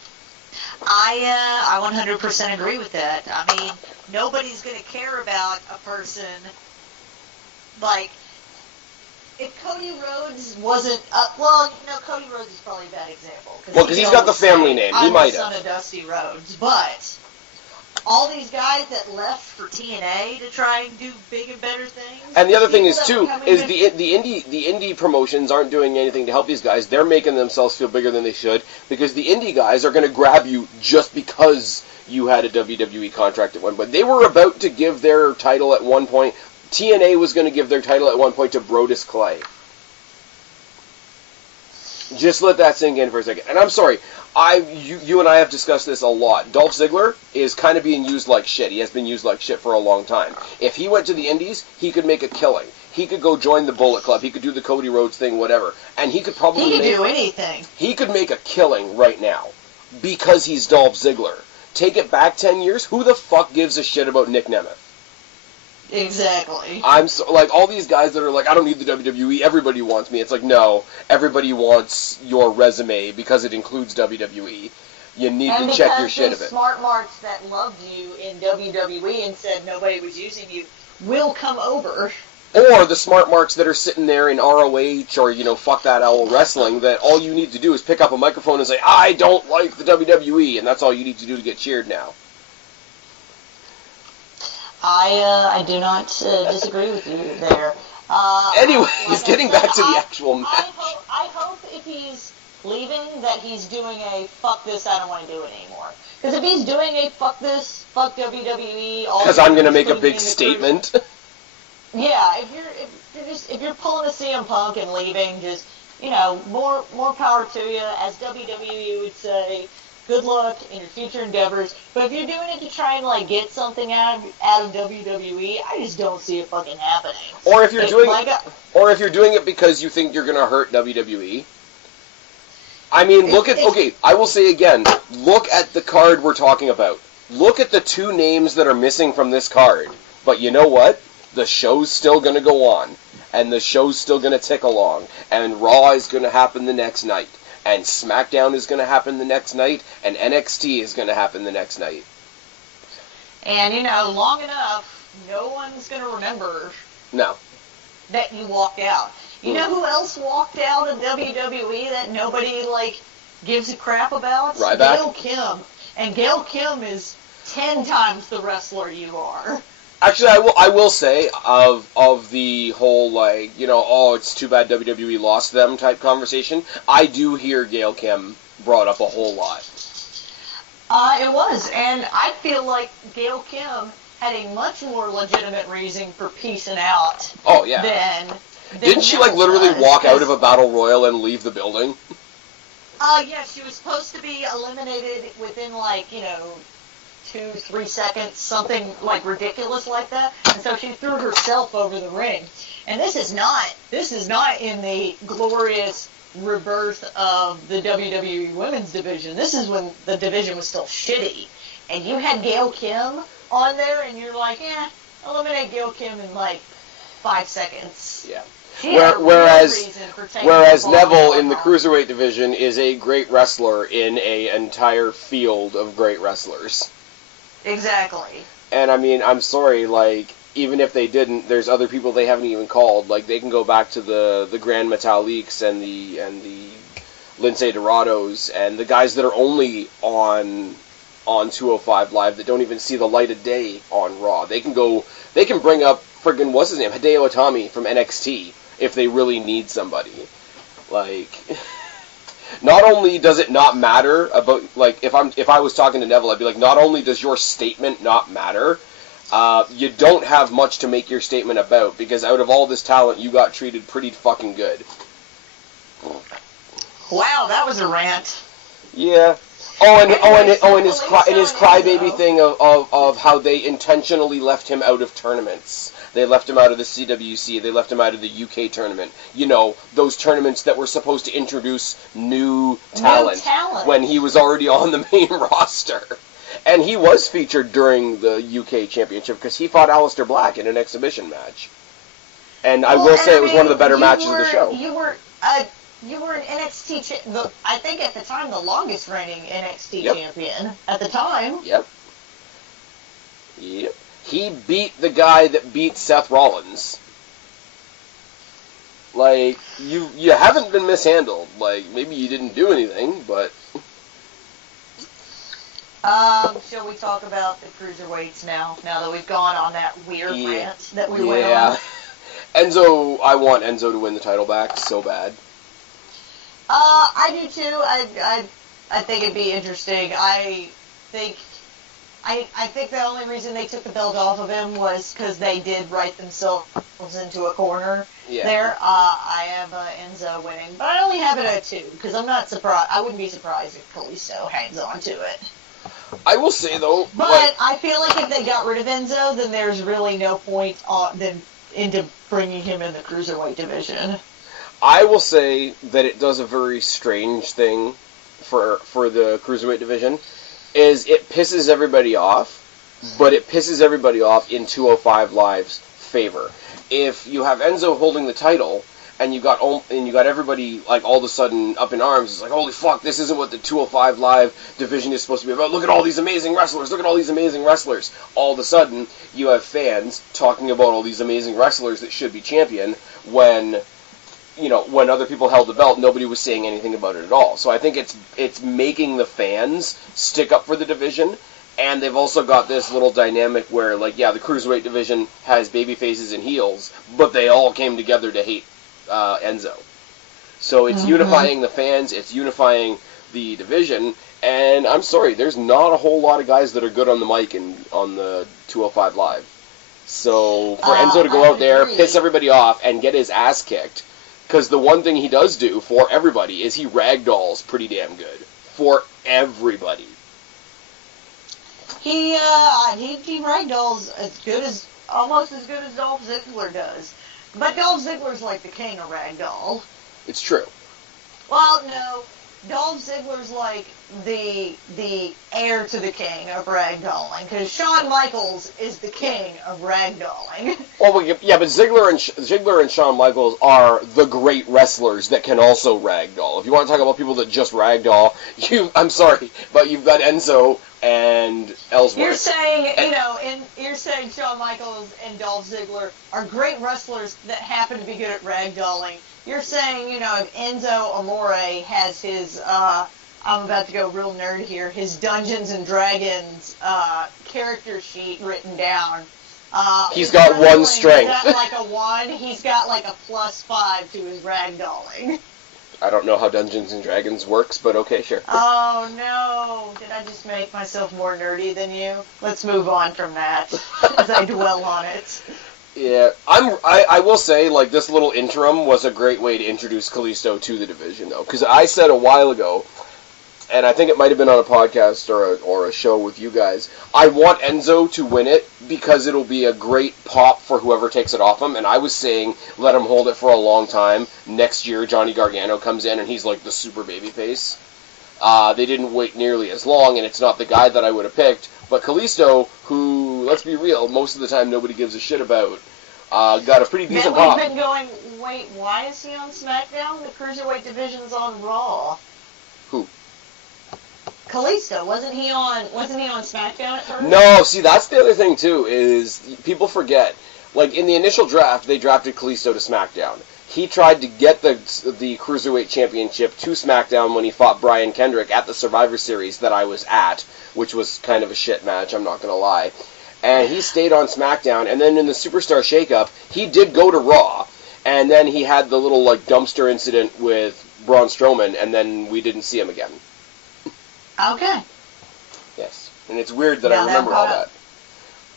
I 100% agree with that. I mean, nobody's going to care about a person if Cody Rhodes wasn't Cody Rhodes is probably a bad example. Well, because he's got the family name. He might have. I'm the son of Dusty Rhodes, but all these guys that left for TNA to try and do big and better things. And the other thing is too is the indie promotions aren't doing anything to help these guys. They're making themselves feel bigger than they should because the indie guys are going to grab you just because you had a WWE contract at one point. They were about to give their title at one point. TNA was going to give their title at one point to Brodus Clay. Just let that sink in for a second. And I'm sorry, you and I have discussed this a lot. Dolph Ziggler is kind of being used like shit. He has been used like shit for a long time. If he went to the indies, he could make a killing. He could go join the Bullet Club. He could do the Cody Rhodes thing, whatever. And he could probably do anything. He could make a killing right now because he's Dolph Ziggler. Take it back 10 years, who the fuck gives a shit about Nick Nemeth? Exactly. I'm so, all these guys that are I don't need the WWE, everybody wants me. It's no, everybody wants your resume because it includes WWE. You need to check your shit of it. And because the smart marks that loved you in WWE and said nobody was using you will come over Or the smart marks that are sitting there in ROH or, fuck that owl wrestling, that all you need to do is pick up a microphone and say, I don't like the WWE, and that's all you need to do to get cheered now. I do not disagree with you there. Anyways, getting back to the actual match. I hope if he's leaving that he's doing a fuck this, I don't want to do it anymore. Because if he's doing a fuck this, fuck WWE, because I'm going to make a big statement. Yeah, if you're pulling a CM Punk and leaving, just more power to you. As WWE would say, good luck in your future endeavors. But if you're doing it to try and get something out of WWE, I just don't see it fucking happening. Or if you're doing it because you think you're gonna hurt WWE. I mean, I will say again, look at the card we're talking about. Look at the two names that are missing from this card. But you know what? The show's still gonna go on. And the show's still gonna tick along. And Raw is gonna happen the next night. And SmackDown is going to happen the next night, and NXT is going to happen the next night. And, long enough, no one's going to remember that you walked out. You know who else walked out of WWE that nobody, gives a crap about? Ryback? Gail Kim. And Gail Kim is 10 times the wrestler you are. Actually, I will say, of the whole, it's too bad WWE lost them type conversation, I do hear Gail Kim brought up a whole lot. It was, and I feel like Gail Kim had a much more legitimate reason for peacing out. Oh, yeah. Didn't she, literally walk out of a battle royal and leave the building? Yeah, she was supposed to be eliminated within, 2-3 seconds, something ridiculous like that, and so she threw herself over the ring. And this is not in the glorious rebirth of the WWE Women's Division. This is when the division was still shitty, and you had Gail Kim on there, and you're like, eliminate Gail Kim in 5 seconds. Yeah. Whereas Neville in the Cruiserweight division is a great wrestler in an entire field of great wrestlers. Exactly. And I mean, I'm sorry, even if they didn't, there's other people they haven't even called. They can go back to the Grand Metaliques and the Lince Dorados and the guys that are only on 205 Live that don't even see the light of day on Raw. They can bring up friggin' what's his name, Hideo Itami from NXT if they really need somebody. Not only does it not matter about, if I was talking to Neville, I'd be like, not only does your statement not matter, you don't have much to make your statement about, because out of all this talent, you got treated pretty fucking good. Wow, that was a rant. Yeah. And his crybaby thing of how they intentionally left him out of tournaments. They left him out of the CWC. They left him out of the UK tournament. Those tournaments that were supposed to introduce new talent when he was already on the main roster. And he was featured during the UK Championship because he fought Aleister Black in an exhibition match. And I will say it was one of the better matches of the show. You were an NXT, I think at the time, the longest reigning NXT champion at the time. Yep. He beat the guy that beat Seth Rollins. You haven't been mishandled. Maybe you didn't do anything, but... Shall we talk about the cruiserweights now that we've gone on that weird rant that we went on? Enzo, I want Enzo to win the title back so bad. I do too. I think it'd be interesting. I think the only reason they took the belt off of him was because they did write themselves into a corner there. I have Enzo winning, but I only have it at 2 because I'm not surprised. I wouldn't be surprised if Kalisto hangs on to it. I will say though, but I feel like if they got rid of Enzo, then there's really no point into bringing him in the cruiserweight division. I will say that it does a very strange thing for the cruiserweight division. Is it pisses everybody off, but it pisses everybody off in 205 Live's favor. If you have Enzo holding the title, and you got everybody like all of a sudden up in arms. It's like, holy fuck, this isn't what the 205 Live division is supposed to be about. Look at all these amazing wrestlers. Look at all these amazing wrestlers. All of a sudden, you have fans talking about all these amazing wrestlers that should be champion when, when other people held the belt, nobody was saying anything about it at all. So I think it's making the fans stick up for the division. And they've also got this little dynamic where, like, yeah, the Cruiserweight division has baby faces and heels, but they all came together to hate Enzo. So it's unifying the fans, it's unifying the division, and I'm sorry, there's not a whole lot of guys that are good on the mic and on the 205 Live. So for Enzo to go out there, piss everybody off, and get his ass kicked, because the one thing he does do for everybody is he ragdolls pretty damn good. For everybody. He ragdolls almost as good as Dolph Ziggler does. But Dolph Ziggler's like the king of ragdoll. It's true. Well, no, Dolph Ziggler's like the heir to the king of ragdolling, because Shawn Michaels is the king of ragdolling. Well, yeah, but Ziggler and Shawn Michaels are the great wrestlers that can also ragdoll. If you want to talk about people that just ragdoll, I'm sorry, but you've got Enzo and Ellsworth. You're saying, you're saying Shawn Michaels and Dolph Ziggler are great wrestlers that happen to be good at ragdolling. You're saying, if Enzo Amore has his, I'm about to go real nerd here, his Dungeons and Dragons character sheet written down. He's got one strength. He's got like a 1, he's got like a +5 to his ragdolling. I don't know how Dungeons and Dragons works, but okay, sure. Oh no, did I just make myself more nerdy than you? Let's move on from that as I dwell on it. Yeah, I will say, like, this little interim was a great way to introduce Kalisto to the division, though, because I said a while ago, and I think it might have been on a podcast or a show with you guys, I want Enzo to win it because it'll be a great pop for whoever takes it off him, and I was saying let him hold it for a long time. Next year, Johnny Gargano comes in, and he's like the super babyface. They didn't wait nearly as long, and it's not the guy that I would have picked, but Kalisto, who, let's be real, most of the time nobody gives a shit about, got a pretty decent pop. We've been going, wait, why is he on SmackDown? The Cruiserweight division's on Raw. Who? Kalisto, wasn't he on SmackDown at first? No, see, that's the other thing, too, is people forget. Like, in the initial draft, they drafted Kalisto to SmackDown. He tried to get the Cruiserweight Championship to SmackDown when he fought Brian Kendrick at the Survivor Series that I was at, which was kind of a shit match, I'm not going to lie. And he stayed on SmackDown, and then in the Superstar Shakeup, he did go to Raw, and then he had the little, like, dumpster incident with Braun Strowman, and then we didn't see him again. Okay. Yes. And it's weird that I remember all that.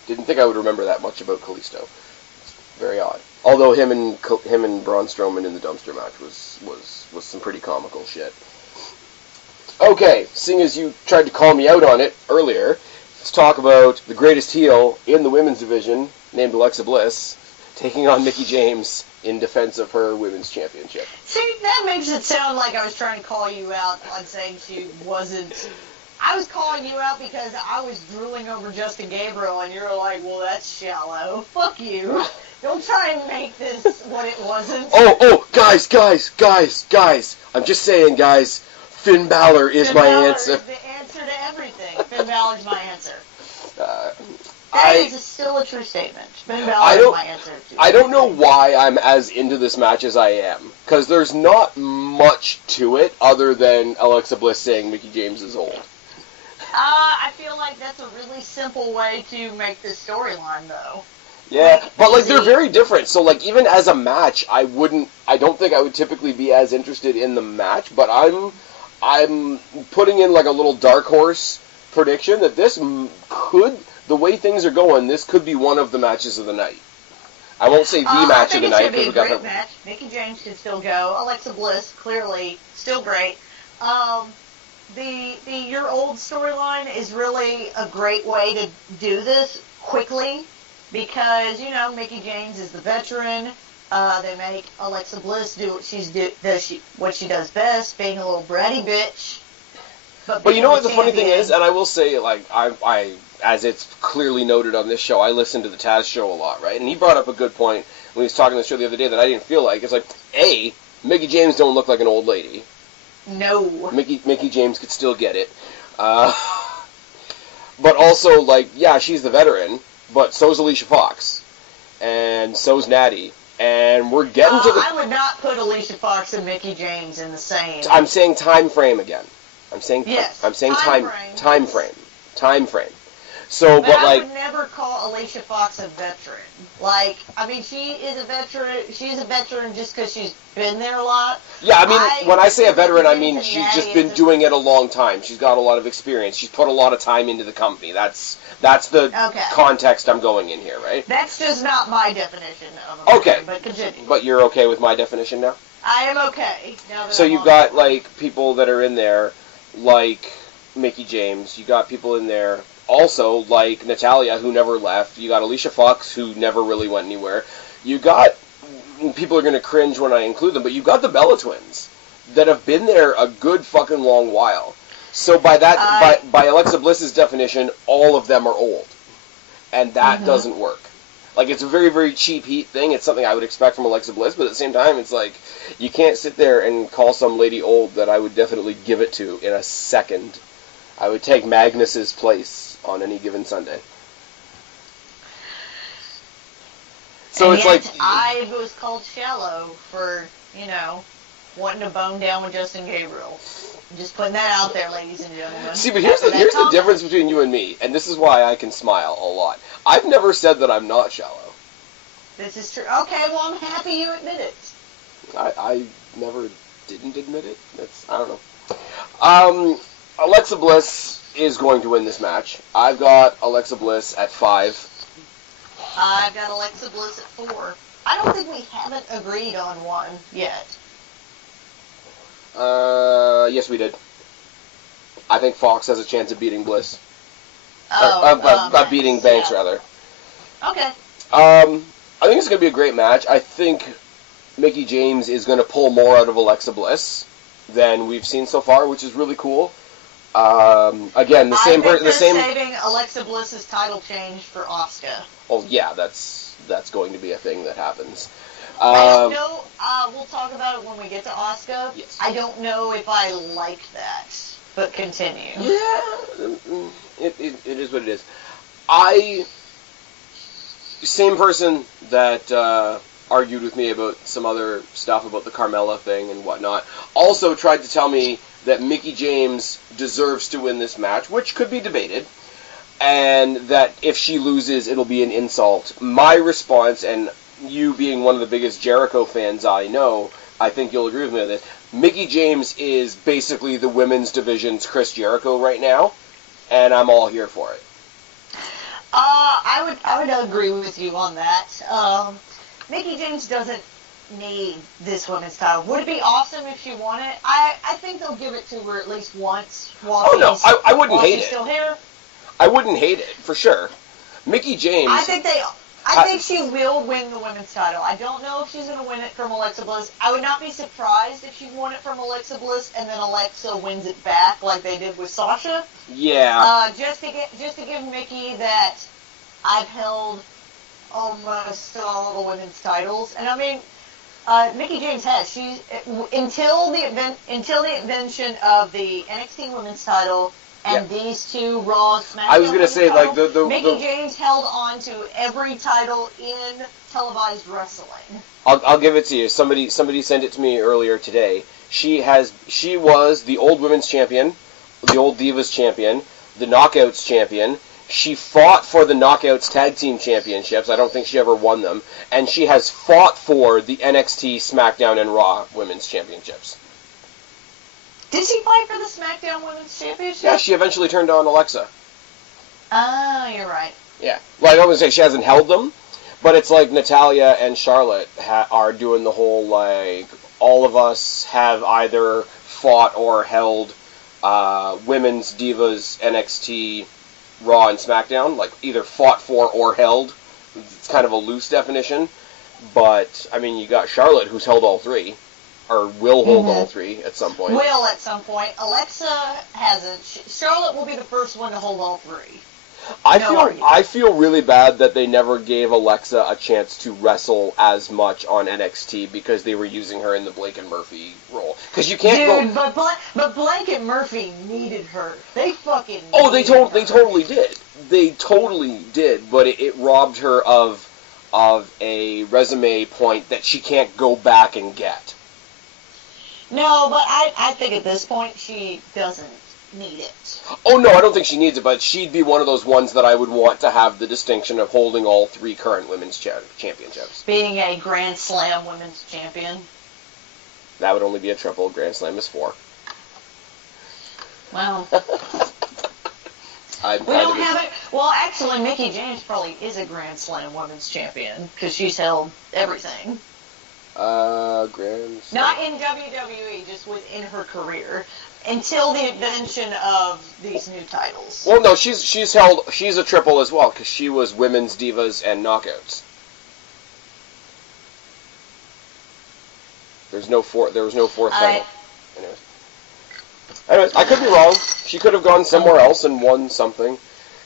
Didn't think I would remember that much about Kalisto. It's very odd. Although him and Braun Strowman in the dumpster match was some pretty comical shit. Okay, seeing as you tried to call me out on it earlier, let's talk about the greatest heel in the women's division, named Alexa Bliss, taking on Mickie James in defense of her women's championship. See, that makes it sound like I was trying to call you out on saying she wasn't. I was calling you out because I was drooling over Justin Gabriel, and you're like, well, that's shallow. Fuck you. Don't try and make this what it wasn't. Oh, guys. I'm just saying, guys, Finn Balor is my answer. Finn Balor is the answer to everything. Finn Balor's my answer. That is still a true statement. Finn Balor is my answer. I don't know why I'm as into this match as I am, because there's not much to it other than Alexa Bliss saying Mickie James is old. I feel like that's a really simple way to make this storyline, though. Yeah, but like they're very different. So like even as a match, I don't think I would typically be as interested in the match. But I'm putting in like a little dark horse prediction that this could, the way things are going, this could be one of the matches of the night. I won't say the match of the night. I think it's going to be a great match. Mickie James can still go. Alexa Bliss, clearly, still great. Your old storyline is really a great way to do this quickly because, Mickie James is the veteran. They make Alexa Bliss do what she does best, being a little bratty bitch. But you know what the funny thing is, and I will say, like, I as it's clearly noted on this show, I listen to the Taz show a lot, right? And he brought up a good point when he was talking on the show the other day that I didn't feel like. It's like, A, Mickie James don't look like an old lady. No. Mickie James could still get it. But also, like, yeah, she's the veteran, but so's Alicia Fox. And so's Natty. And we're getting to the... I would not put Alicia Fox and Mickie James in the same... I'm saying time frame again. I'm saying yes, time frame. So, but I like, would never call Alicia Fox a veteran. Like, I mean, she is a veteran. She's a veteran just because she's been there a lot. Yeah, I mean, when I say a veteran, I mean she's just been doing it a long time. She's got a lot of experience. She's put a lot of time into the company. That's the context I'm going in here, right? That's just not my definition of a veteran, okay, but continue. But you're okay with my definition now? I am okay. Now that so you've got, like, people that are in there, like Mickie James. You got people in there also, like Natalya, who never left. You got Alicia Fox, who never really went anywhere. You got, people are going to cringe when I include them, but you got the Bella Twins that have been there a good fucking long while. So by that, by Alexa Bliss's definition, all of them are old. And that doesn't work. Like, it's a very, very cheap heat thing. It's something I would expect from Alexa Bliss, but at the same time, it's like, you can't sit there and call some lady old that I would definitely give it to in a second. I would take Magnus's place on any given Sunday. So and it's yet like... I was called shallow for, you know, wanting to bone down with Justin Gabriel. Just putting that out there, ladies and gentlemen. See, but here's the difference between you and me, and this is why I can smile a lot. I've never said that I'm not shallow. This is true. Okay, well, I'm happy you admit it. I never didn't admit it. I don't know. Alexa Bliss is going to win this match. I've got Alexa Bliss at 5. I've got Alexa Bliss at 4. I don't think we haven't agreed on one yet. Yes, we did. I think Fox has a chance of beating Bliss. Beating Banks, rather. Okay. I think it's going to be a great match. I think Mickie James is going to pull more out of Alexa Bliss than we've seen so far, which is really cool. Again, the same person. Saving Alexa Bliss's title change for Asuka. Oh yeah, that's going to be a thing that happens. I don't know. We'll talk about it when we get to Asuka. Yes. I don't know if I like that, but continue. Yeah, it is what it is. Same person that argued with me about some other stuff about the Carmella thing and whatnot, also tried to tell me that Mickie James deserves to win this match, which could be debated, and that if she loses, it'll be an insult. My response, and you being one of the biggest Jericho fans I know, I think you'll agree with me on this, Mickie James is basically the women's division's Chris Jericho right now, and I'm all here for it. I would agree with you on that. Mickie James doesn't need this women's title. Would it be awesome if she won it? I think they'll give it to her at least once. I wouldn't hate it. Still here. I wouldn't hate it for sure. Mickie James. I think she will win the women's title. I don't know if she's going to win it from Alexa Bliss. I would not be surprised if she won it from Alexa Bliss and then Alexa wins it back like they did with Sasha. Yeah. Just to give Mickie that I've held almost all the women's titles, and I mean, Mickie James has. She's until the invention of the NXT Women's Title and these two Raw SmackDown. I was going to say titles, like Mickie James held on to every title in televised wrestling. I'll give it to you. Somebody sent it to me earlier today. She was the old women's champion, the old Divas champion, the Knockouts champion. She fought for the Knockouts Tag Team Championships. I don't think she ever won them. And she has fought for the NXT, SmackDown, and Raw Women's Championships. Did she fight for the SmackDown Women's Championship? Yeah, she eventually turned on Alexa. Oh, you're right. Yeah. Well, I don't want to say she hasn't held them, but it's like Natalya and Charlotte are doing the whole, like, all of us have either fought or held Women's Divas, NXT, Raw and SmackDown, like either fought for or held. It's kind of a loose definition, but I mean, you got Charlotte who's held all three. or will hold all three at some point. Will at some point. Alexa hasn't. Charlotte will be the first one to hold all three. I feel really bad that they never gave Alexa a chance to wrestle as much on NXT because they were using her in the Blake and Murphy role. Because you can't but Blake and Murphy needed her. They fucking. Oh, they totally did. They totally did. But it robbed her of a resume point that she can't go back and get. No, but I think at this point she doesn't need it. Oh, no, I don't think she needs it, but she'd be one of those ones that I would want to have the distinction of holding all three current women's championships. Being a Grand Slam women's champion. That would only be a triple. Grand Slam is 4. Well, we don't have it. Well, actually, Mickie James probably is a Grand Slam women's champion because she's held everything. Grand Slam. Not in WWE, just within her career. Until the invention of these new titles. Well, no, she's a triple as well because she was women's divas and knockouts. There was no fourth title. Anyways, I could be wrong. She could have gone somewhere else and won something.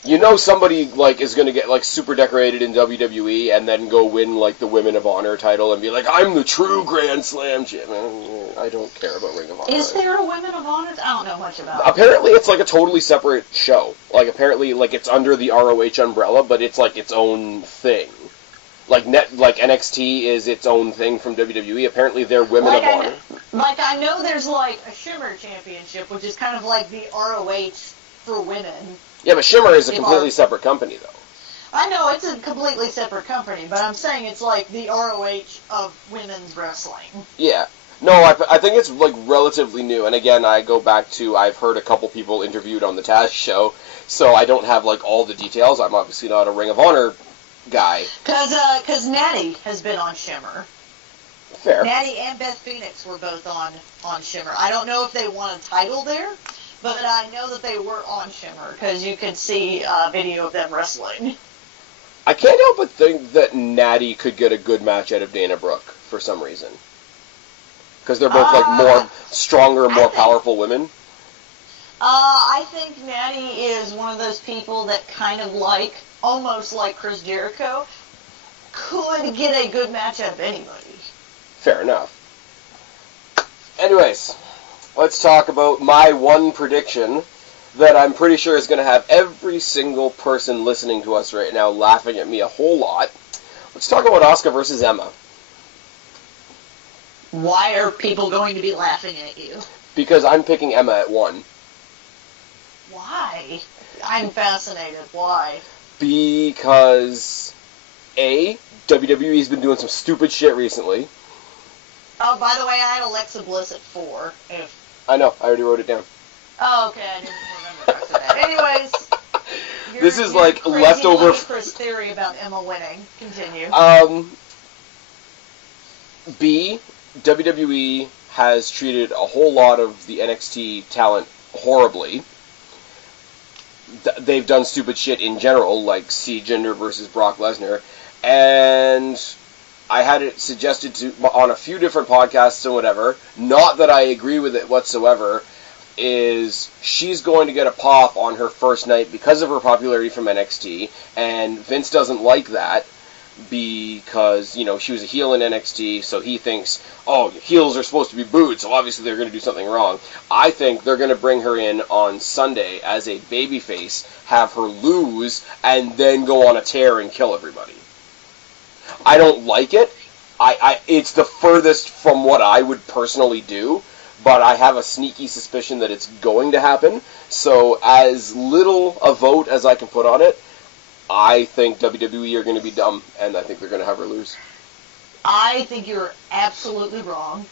You know, somebody is going to get super decorated in WWE and then go win the Women of Honor title and be like, I'm the true Grand Slam champion. I don't care about Ring of Honor. Is there a Women of Honor? I don't know much about it. Apparently, it's a totally separate show. Apparently, it's under the ROH umbrella, but it's its own thing. NXT is its own thing from WWE. Apparently, they're Women of Honor. I know there's a Shimmer Championship, which is kind of like the ROH for women. Yeah, but Shimmer is a completely separate company, though. I know, it's a completely separate company, but I'm saying it's like the ROH of women's wrestling. Yeah. No, I think it's, relatively new. And again, I go back to, I've heard a couple people interviewed on the Taz show, so I don't have, all the details. I'm obviously not a Ring of Honor guy. Because Natty has been on Shimmer. Fair. Natty and Beth Phoenix were both on Shimmer. I don't know if they won a title there, but I know that they were on Shimmer, because you could see a video of them wrestling. I can't help but think that Natty could get a good match out of Dana Brooke, for some reason. Because they're both, more stronger, more powerful women. I think Natty is one of those people that kind of almost like Chris Jericho, could get a good match out of anybody. Fair enough. Anyways, let's talk about my one prediction that I'm pretty sure is going to have every single person listening to us right now laughing at me a whole lot. Let's talk about Asuka versus Emma. Why are people going to be laughing at you? Because I'm picking Emma at 1. Why? I'm fascinated. Why? Because, A, WWE's been doing some stupid shit recently. Oh, by the way, I had Alexa Bliss at 4. I know, I already wrote it down. Oh, okay, I didn't remember after that. Anyways, this is leftover. Chris theory about Emma winning. Continue. B, WWE has treated a whole lot of the NXT talent horribly. They've done stupid shit in general, like C. Jinder versus Brock Lesnar, and I had it suggested on a few different podcasts and whatever, not that I agree with it whatsoever, is she's going to get a pop on her first night because of her popularity from NXT, and Vince doesn't like that because, she was a heel in NXT, so he thinks, oh, heels are supposed to be booed, so obviously they're going to do something wrong. I think they're going to bring her in on Sunday as a babyface, have her lose, and then go on a tear and kill everybody. I don't like it. It's the furthest from what I would personally do, but I have a sneaky suspicion that it's going to happen. So as little a vote as I can put on it, I think WWE are going to be dumb, and I think they're going to have her lose. I think you're absolutely wrong.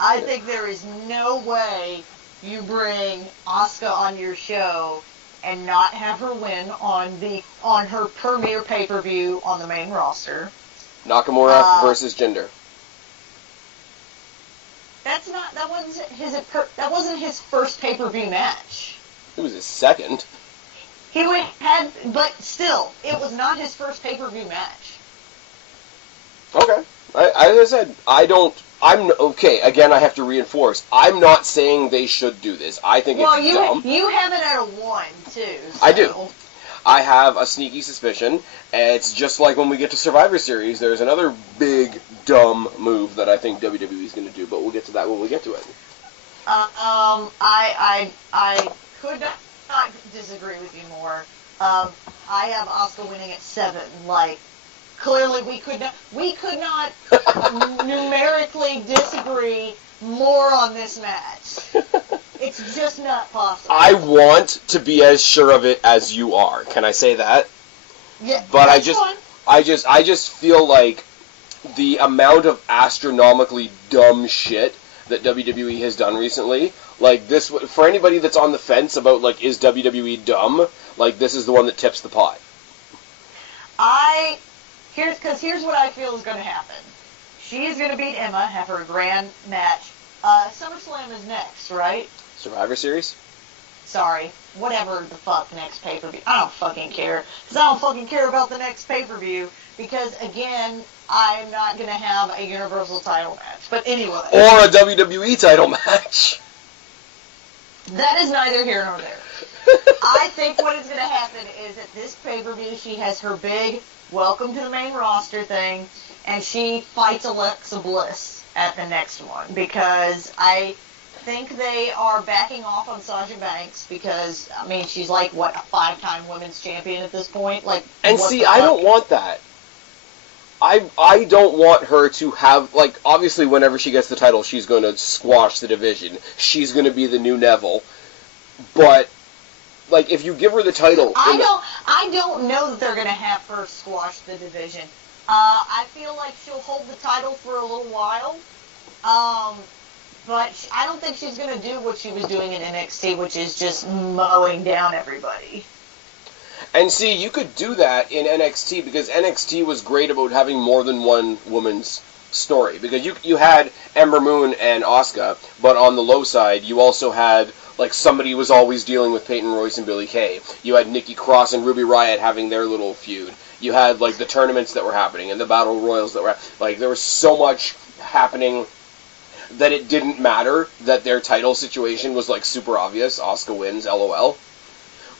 I think there is no way you bring Asuka on your show and not have her win on her premier pay-per-view on the main roster. Nakamura versus Jinder. That wasn't his first pay-per-view match. It was his second. But still, it was not his first pay-per-view match. Okay. Okay. As I said, I'm okay. Again, I have to reinforce. I'm not saying they should do this. I think it's dumb. You have it at a 1 too. So. I do. I have a sneaky suspicion. It's just like when we get to Survivor Series. There's another big dumb move that I think WWE is going to do, but we'll get to that when we get to it. I could not disagree with you more. I have Asuka winning at 7. Like, clearly we could not numerically disagree more on this match. It's just not possible. I want to be as sure of it as you are. Can I say that? Yeah. But I just feel like the amount of astronomically dumb shit that WWE has done recently, like this, for anybody that's on the fence about like is WWE dumb, like this is the one that tips the pot. Here's what I feel is going to happen. She is going to beat Emma, have her grand match. SummerSlam is next, right? Survivor Series? Sorry. Whatever the fuck next pay-per-view. I don't fucking care. Because I don't fucking care about the next pay-per-view. Because, again, I'm not going to have a Universal title match. But anyway. Or a WWE title match. That is neither here nor there. I think what is going to happen is at this pay-per-view, she has her big welcome to the main roster thing, and she fights Alexa Bliss at the next one, because I think they are backing off on Sasha Banks, because, I mean, she's like, what, a 5-time women's champion at this point? Like, and see, I don't want that. I don't want her to have, like, obviously whenever she gets the title, she's going to squash the division. She's going to be the new Neville. But, like, if you give her the title... I don't know that they're going to have her squash the division. I feel like she'll hold the title for a little while. But I don't think she's going to do what she was doing in NXT, which is just mowing down everybody. And see, you could do that in NXT, because NXT was great about having more than one woman's story. Because you had Ember Moon and Asuka, but on the low side, you also had, like, somebody was always dealing with Peyton Royce and Billie Kay. You had Nikki Cross and Ruby Riott having their little feud. You had, like, the tournaments that were happening and the Battle Royals that were... Like, there was so much happening that it didn't matter that their title situation was, like, super obvious. Asuka wins, LOL.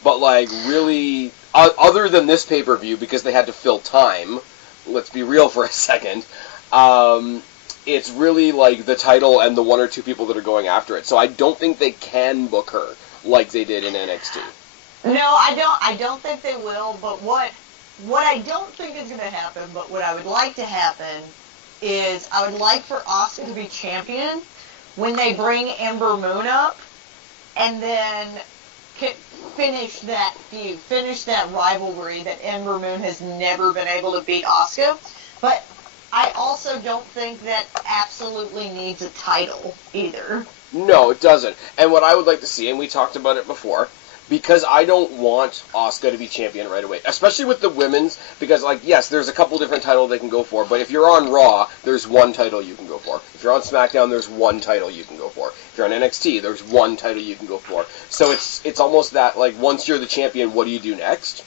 But, like, really... other than this pay-per-view, because they had to fill time, let's be real for a second, it's really, like, the title and the one or two people that are going after it. So I don't think they can book her like they did in NXT. No, I don't think they will, but what I don't think is going to happen, but what I would like to happen is I would like for Asuka to be champion when they bring Ember Moon up, and then finish that feud, finish that rivalry that Ember Moon has never been able to beat Asuka. But I also don't think that absolutely needs a title either. No, it doesn't. And what I would like to see, and we talked about it before, because I don't want Asuka to be champion right away, especially with the women's, because, like, yes, there's a couple different titles they can go for, but if you're on Raw, there's one title you can go for. If you're on SmackDown, there's one title you can go for. If you're on NXT, there's one title you can go for. So it's almost that, like, once you're the champion, what do you do next?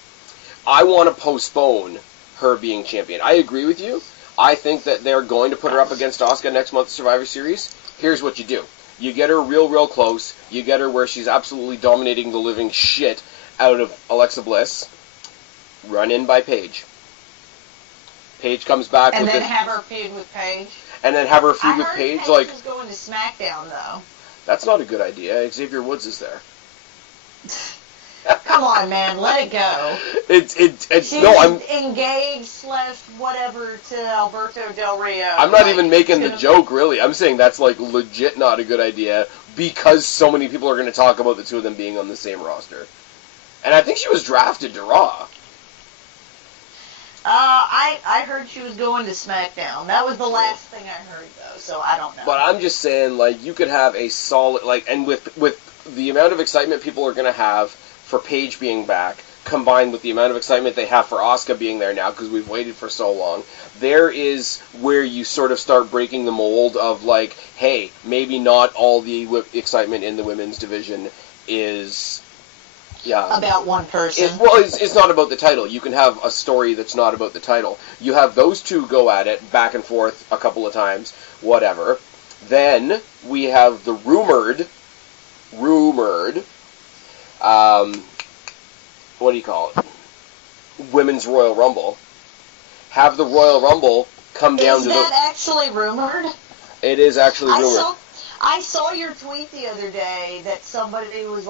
I want to postpone her being champion. I agree with you. I think that they're going to put her up against Asuka next month's Survivor Series. Here's what you do. You get her real close. You get her where she's absolutely dominating the living shit out of Alexa Bliss. Run in by Paige. Paige comes back and with then have her feud with Paige. And then have her feud with Paige. Paige like, is going to SmackDown, though. That's not a good idea. Xavier Woods is there. Come on, man, let it go. She's I'm engaged / whatever to Alberto Del Rio. I'm not even making the joke, really. I'm saying that's, like, legit not a good idea because so many people are going to talk about the two of them being on the same roster. And I think she was drafted to Raw. I heard she was going to SmackDown. That was the last thing I heard, though, so I don't know. But I'm just saying, like, you could have a solid, like, and with the amount of excitement people are going to have for Paige being back, combined with the amount of excitement they have for Asuka being there now, because we've waited for so long, there is where you sort of start breaking the mold of, like, hey, maybe not all the excitement in the women's division is about one person. It's not about the title. You can have a story that's not about the title. You have those two go at it back and forth a couple of times, whatever. Then we have the rumored, what do you call it? Women's Royal Rumble. Have the Royal Rumble come down to the... Is that actually rumored? It is actually rumored. I saw your tweet the other day that somebody was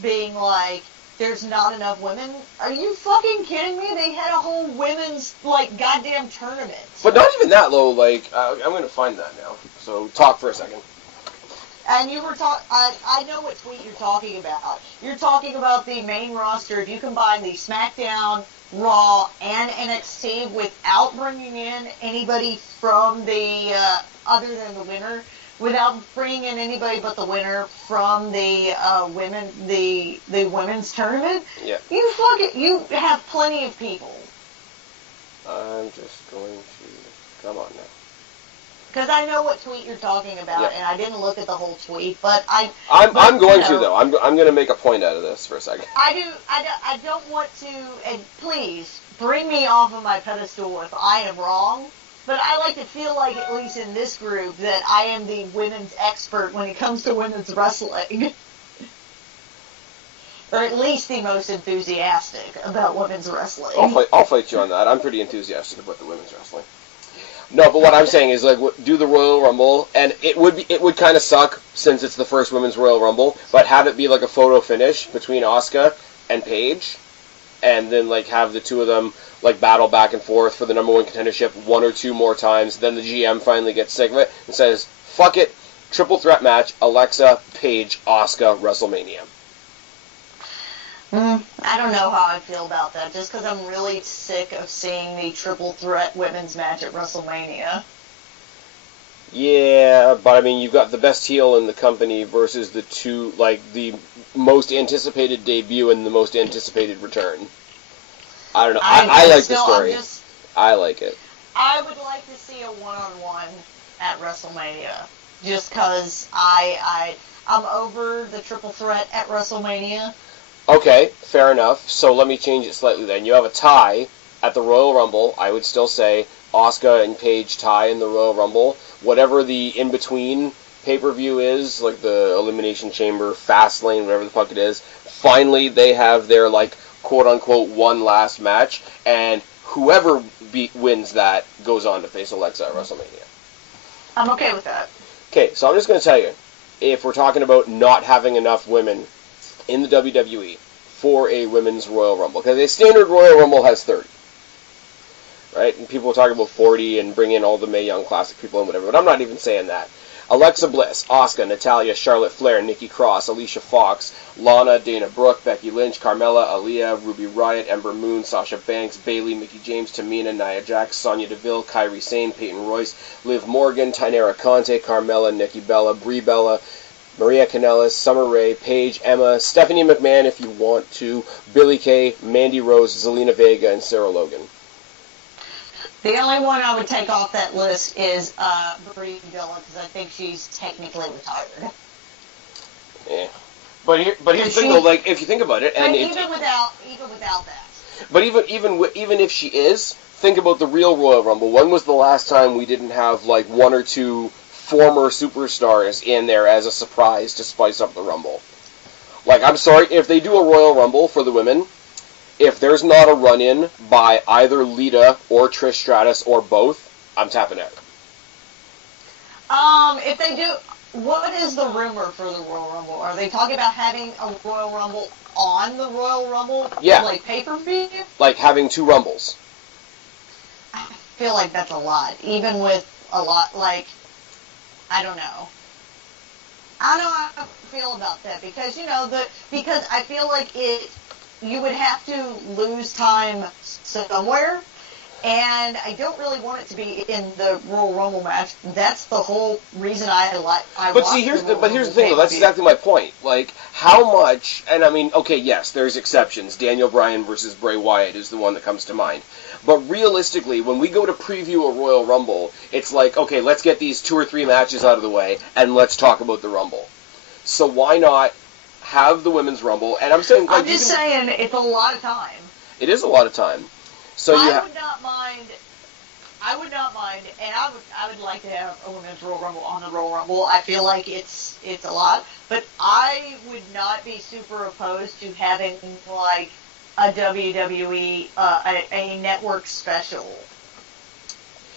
being like, there's not enough women. Are you fucking kidding me? They had a whole women's, goddamn tournament. But not even that low, I'm going to find that now. So talk for a second. And you were I know what tweet you're talking about. You're talking about the main roster. If you combine the SmackDown, Raw, and NXT without bringing in anybody from the, other than the winner, without bringing in anybody but the winner from the women's tournament, yeah. You have plenty of people. I'm just going to come on now. Because I know what tweet you're talking about, yep. And I didn't look at the whole tweet, but I'm going to though. I'm going to make a point out of this for a second. I don't want to, and please bring me off of my pedestal if I am wrong. But I like to feel like, at least in this group, that I am the women's expert when it comes to women's wrestling. Or at least the most enthusiastic about women's wrestling. I'll fight you on that. I'm pretty enthusiastic about the women's wrestling. No, but what I'm saying is, do the Royal Rumble, and it would kind of suck since it's the first Women's Royal Rumble, but have it be like a photo finish between Asuka and Paige, and then have the two of them battle back and forth for the number one contendership one or two more times. Then the GM finally gets sick of it and says, "Fuck it, triple threat match: Alexa, Paige, Asuka, WrestleMania." I don't know how I feel about that, just because I'm really sick of seeing the triple threat women's match at WrestleMania. Yeah, but I mean, you've got the best heel in the company versus the two, the most anticipated debut and the most anticipated return. I don't know. I like the story. I like it. I would like to see a one-on-one at WrestleMania, just because I'm over the triple threat at WrestleMania. Okay, fair enough. So let me change it slightly then. You have a tie at the Royal Rumble. I would still say Asuka and Paige tie in the Royal Rumble. Whatever the in-between pay-per-view is, the Elimination Chamber, Fastlane, whatever the fuck it is, finally they have their, quote-unquote, one last match, and whoever wins that goes on to face Alexa at WrestleMania. I'm okay with that. Okay, so I'm just going to tell you, if we're talking about not having enough women in the WWE for a women's Royal Rumble, because a standard Royal Rumble has 30, right? And people talk about 40 and bring in all the Mae Young Classic people and whatever, but I'm not even saying that. Alexa Bliss, Asuka, Natalya, Charlotte Flair, Nikki Cross, Alicia Fox, Lana, Dana Brooke, Becky Lynch, Carmella, Aaliyah, Ruby Riott, Ember Moon, Sasha Banks, Bayley, Mickie James, Tamina, Nia Jax, Sonya Deville, Kairi Sane, Peyton Royce, Liv Morgan, Tainara Conte, Carmella, Nikki Bella, Brie Bella, Maria Kanellis, Summer Rae, Paige, Emma, Stephanie McMahon if you want to, Billie Kay, Mandy Rose, Zelina Vega, and Sarah Logan. The only one I would take off that list is Brie Bella, because I think she's technically retired. Yeah. But here's the thing, though, if you think about it, and even without that. But even if she is, think about the real Royal Rumble. When was the last time we didn't have one or two former superstars in there as a surprise to spice up the Rumble? I'm sorry, if they do a Royal Rumble for the women, if there's not a run-in by either Lita or Trish Stratus or both, I'm tapping out. If they do, what is the rumor for the Royal Rumble? Are they talking about having a Royal Rumble on the Royal Rumble? Yeah. Pay-per-view? Having two Rumbles. I feel like that's a lot. Even with a lot, I don't know. I don't know how I feel about that because because I feel like you would have to lose time somewhere, and I don't really want it to be in the Royal Rumble match. That's the whole reason But here's the thing, though. That's exactly my point. How much? And I mean, okay, yes, there's exceptions. Daniel Bryan versus Bray Wyatt is the one that comes to mind. But realistically, when we go to preview a Royal Rumble, it's okay, let's get these 2 or 3 matches out of the way, and let's talk about the Rumble. So why not have the Women's Rumble, and I'm saying... I'm just saying, it's a lot of time. It is a lot of time. So I would not mind, and I would like to have a Women's Royal Rumble on the Royal Rumble. I feel like it's a lot, but I would not be super opposed to having, like, a WWE, a network special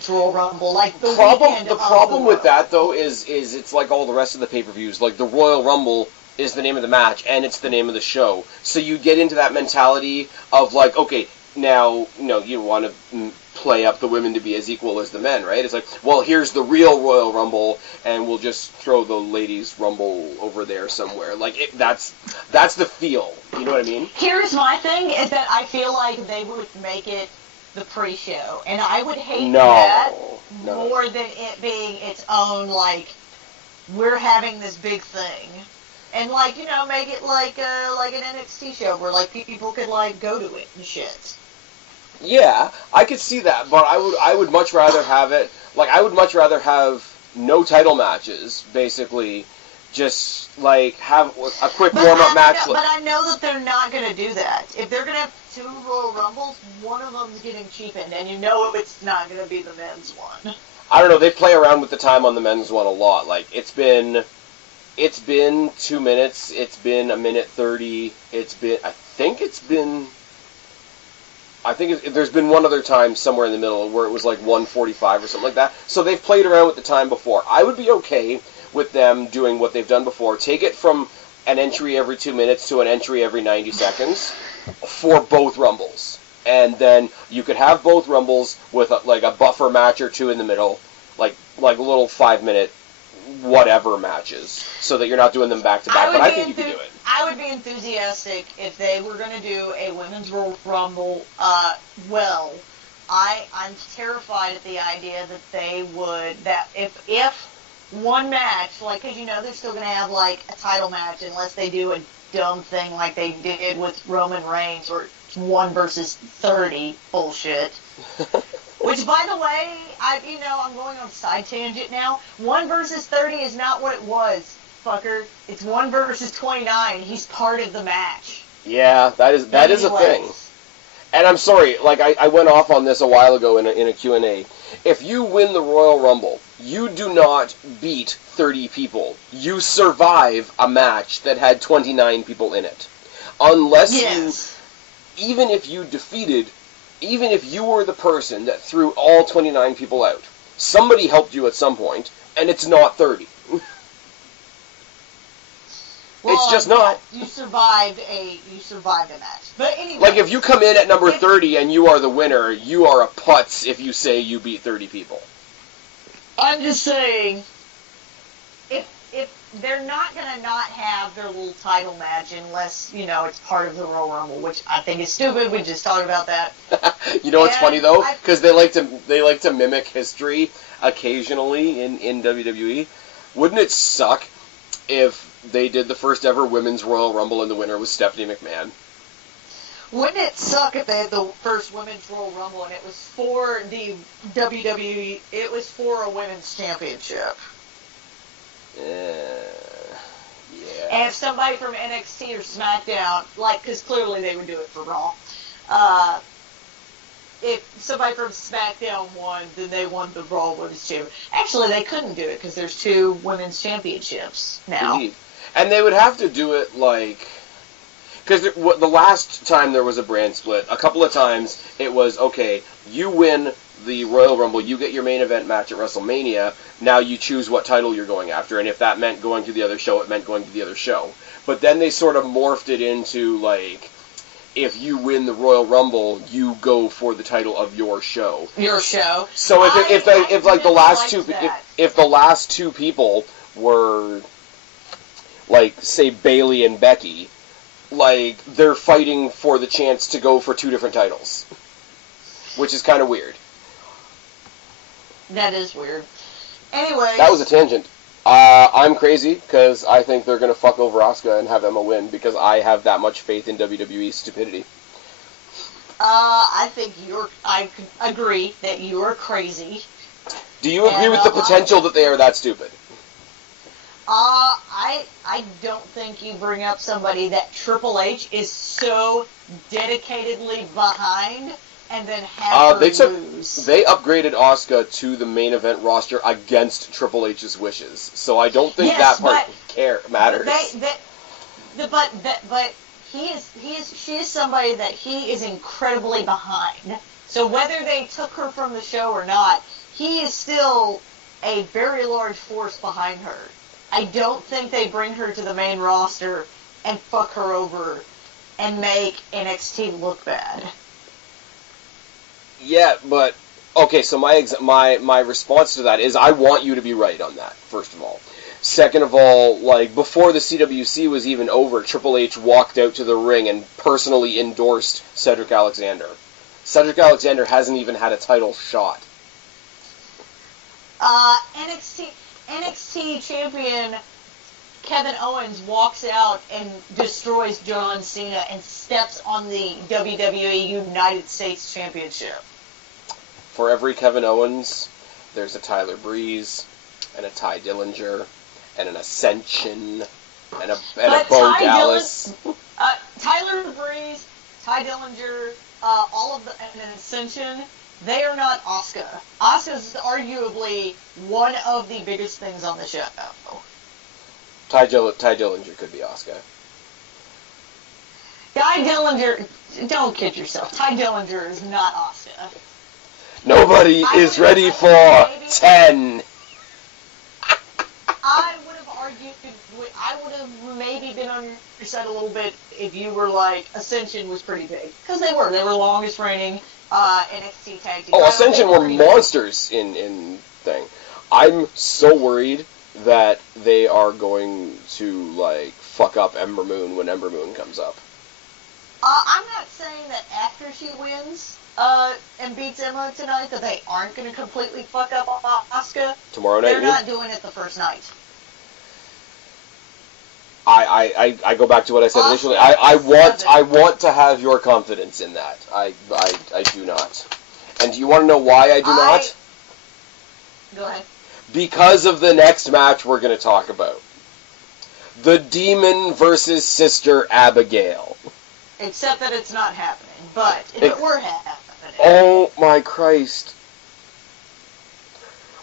Royal Rumble, like the problem with that though is it's like all the rest of the pay-per-views. Like the Royal Rumble is the name of the match and it's the name of the show. So you get into that mentality of like, okay, now you want to play up the women to be as equal as the men, right? It's like, well, here's the real Royal Rumble, and we'll just throw the ladies' Rumble over there somewhere. Like that's the feel. You know what I mean? Here's my thing: is that I feel like they would make it the pre-show, and I would hate that more than it being its own, like, we're having this big thing, and like, make it like an NXT show where like people could like go to it and shit. Yeah, I could see that, but I would much rather have it, like, I would much rather have no title matches, basically, just, like, have a quick warm-up match. But I know that they're not going to do that. If they're going to have 2 Royal Rumbles, one of them's getting cheapened, and it's not going to be the men's one. I don't know, they play around with the time on the men's one a lot. Like, it's been 2 minutes, it's been 1:30, there's been one other time somewhere in the middle where it was like 1:45 or something like that. So they've played around with the time before. I would be okay with them doing what they've done before. Take it from an entry every 2 minutes to an entry every 90 seconds for both Rumbles. And then you could have both Rumbles with a buffer match or 2 in the middle, like little 5-minute whatever matches, so that you're not doing them back to back. But I think you could do it. I would be enthusiastic if they were going to do a Women's Royal Rumble. I'm terrified at the idea that they would, that if one match, like, because they're still going to have like a title match unless they do a dumb thing like they did with Roman Reigns, or 1 versus 30 bullshit. Which, by the way, I'm going on a side tangent now. 1 versus 30 is not what it was, fucker. It's 1 versus 29. He's part of the match. Yeah, that is a thing. And I'm sorry, like, I went off on this a while ago in a Q&A. If you win the Royal Rumble, you do not beat 30 people. You survive a match that had 29 people in it. Unless even if you were the person that threw all 29 people out, somebody helped you at some point, and it's not 30. Well, it's just not. You survived a match. But anyway. Like, if you come in at number 30 and you are the winner, you are a putz if you say you beat 30 people. I'm just saying, if they're not going to not have their little title match unless, it's part of the Royal Rumble, which I think is stupid. We just talked about that. You know what's funny, though? Because they like to mimic history occasionally in WWE. Wouldn't it suck if they did the first ever Women's Royal Rumble and the winner was Stephanie McMahon? Wouldn't it suck if they had the first Women's Royal Rumble and it was for the WWE, it was for a women's championship? Yeah. And if somebody from NXT or SmackDown, because clearly they would do it for Raw, if somebody from SmackDown won, then they won the Raw Women's Championship. Actually, they couldn't do it because there's 2 women's championships now. Indeed. And they would have to do it because the last time there was a brand split, a couple of times it was, okay, you win the Royal Rumble, you get your main event match at WrestleMania, now you choose what title you're going after, and if that meant going to the other show, it meant going to the other show. But then they sort of morphed it into, if you win the Royal Rumble, you go for the title of your show. Your show. So if the last 2 people were, say Bayley and Becky, they're fighting for the chance to go for 2 different titles, which is kind of weird. That is weird. Anyway. That was a tangent. I'm crazy because I think they're going to fuck over Asuka and have Emma win because I have that much faith in WWE's stupidity. I agree that you're crazy. Do you agree with the potential that they are that stupid? I I don't think you bring up somebody that Triple H is so dedicatedly behind and then have her lose. They upgraded Asuka to the main event roster against Triple H's wishes, so I don't think that part matters. But she is somebody that he is incredibly behind. So whether they took her from the show or not, he is still a very large force behind her. I don't think they bring her to the main roster and fuck her over and make NXT look bad. Yeah, but okay. So my response to that is I want you to be right on that. First of all, second of all, like before the CWC was even over, Triple H walked out to the ring and personally endorsed Cedric Alexander. Cedric Alexander hasn't even had a title shot. NXT champion Kevin Owens walks out and destroys John Cena and steps on the WWE United States Championship. For every Kevin Owens, there's a Tyler Breeze, and a Ty Dillinger, and an Ascension, and a Bo Dallas. Tyler Breeze, Ty Dillinger, and an Ascension. They are not Asuka. Asuka's arguably one of the biggest things on the show. Ty Dillinger could be Asuka. Ty Dillinger, don't kid yourself. Ty Dillinger is not Asuka. Nobody is ready for 10. I would have maybe been on your side a little bit if you were like, Ascension was pretty big. Because they were the longest reigning NXT tag team. Oh, Ascension were monsters in thing. I'm so worried that they are going to, like, fuck up Ember Moon when Ember Moon comes up. I'm not saying that after she wins and beats Emma tonight that they aren't going to completely fuck up Asuka. Tomorrow night, they're not doing it the first night. I go back to what I said initially. I want to have your confidence in that. I do not. And do you want to know why I do not? Go ahead. Because of the next match we're going to talk about. The Demon versus Sister Abigail. Except that it's not happening. But if it were happening. Oh my Christ.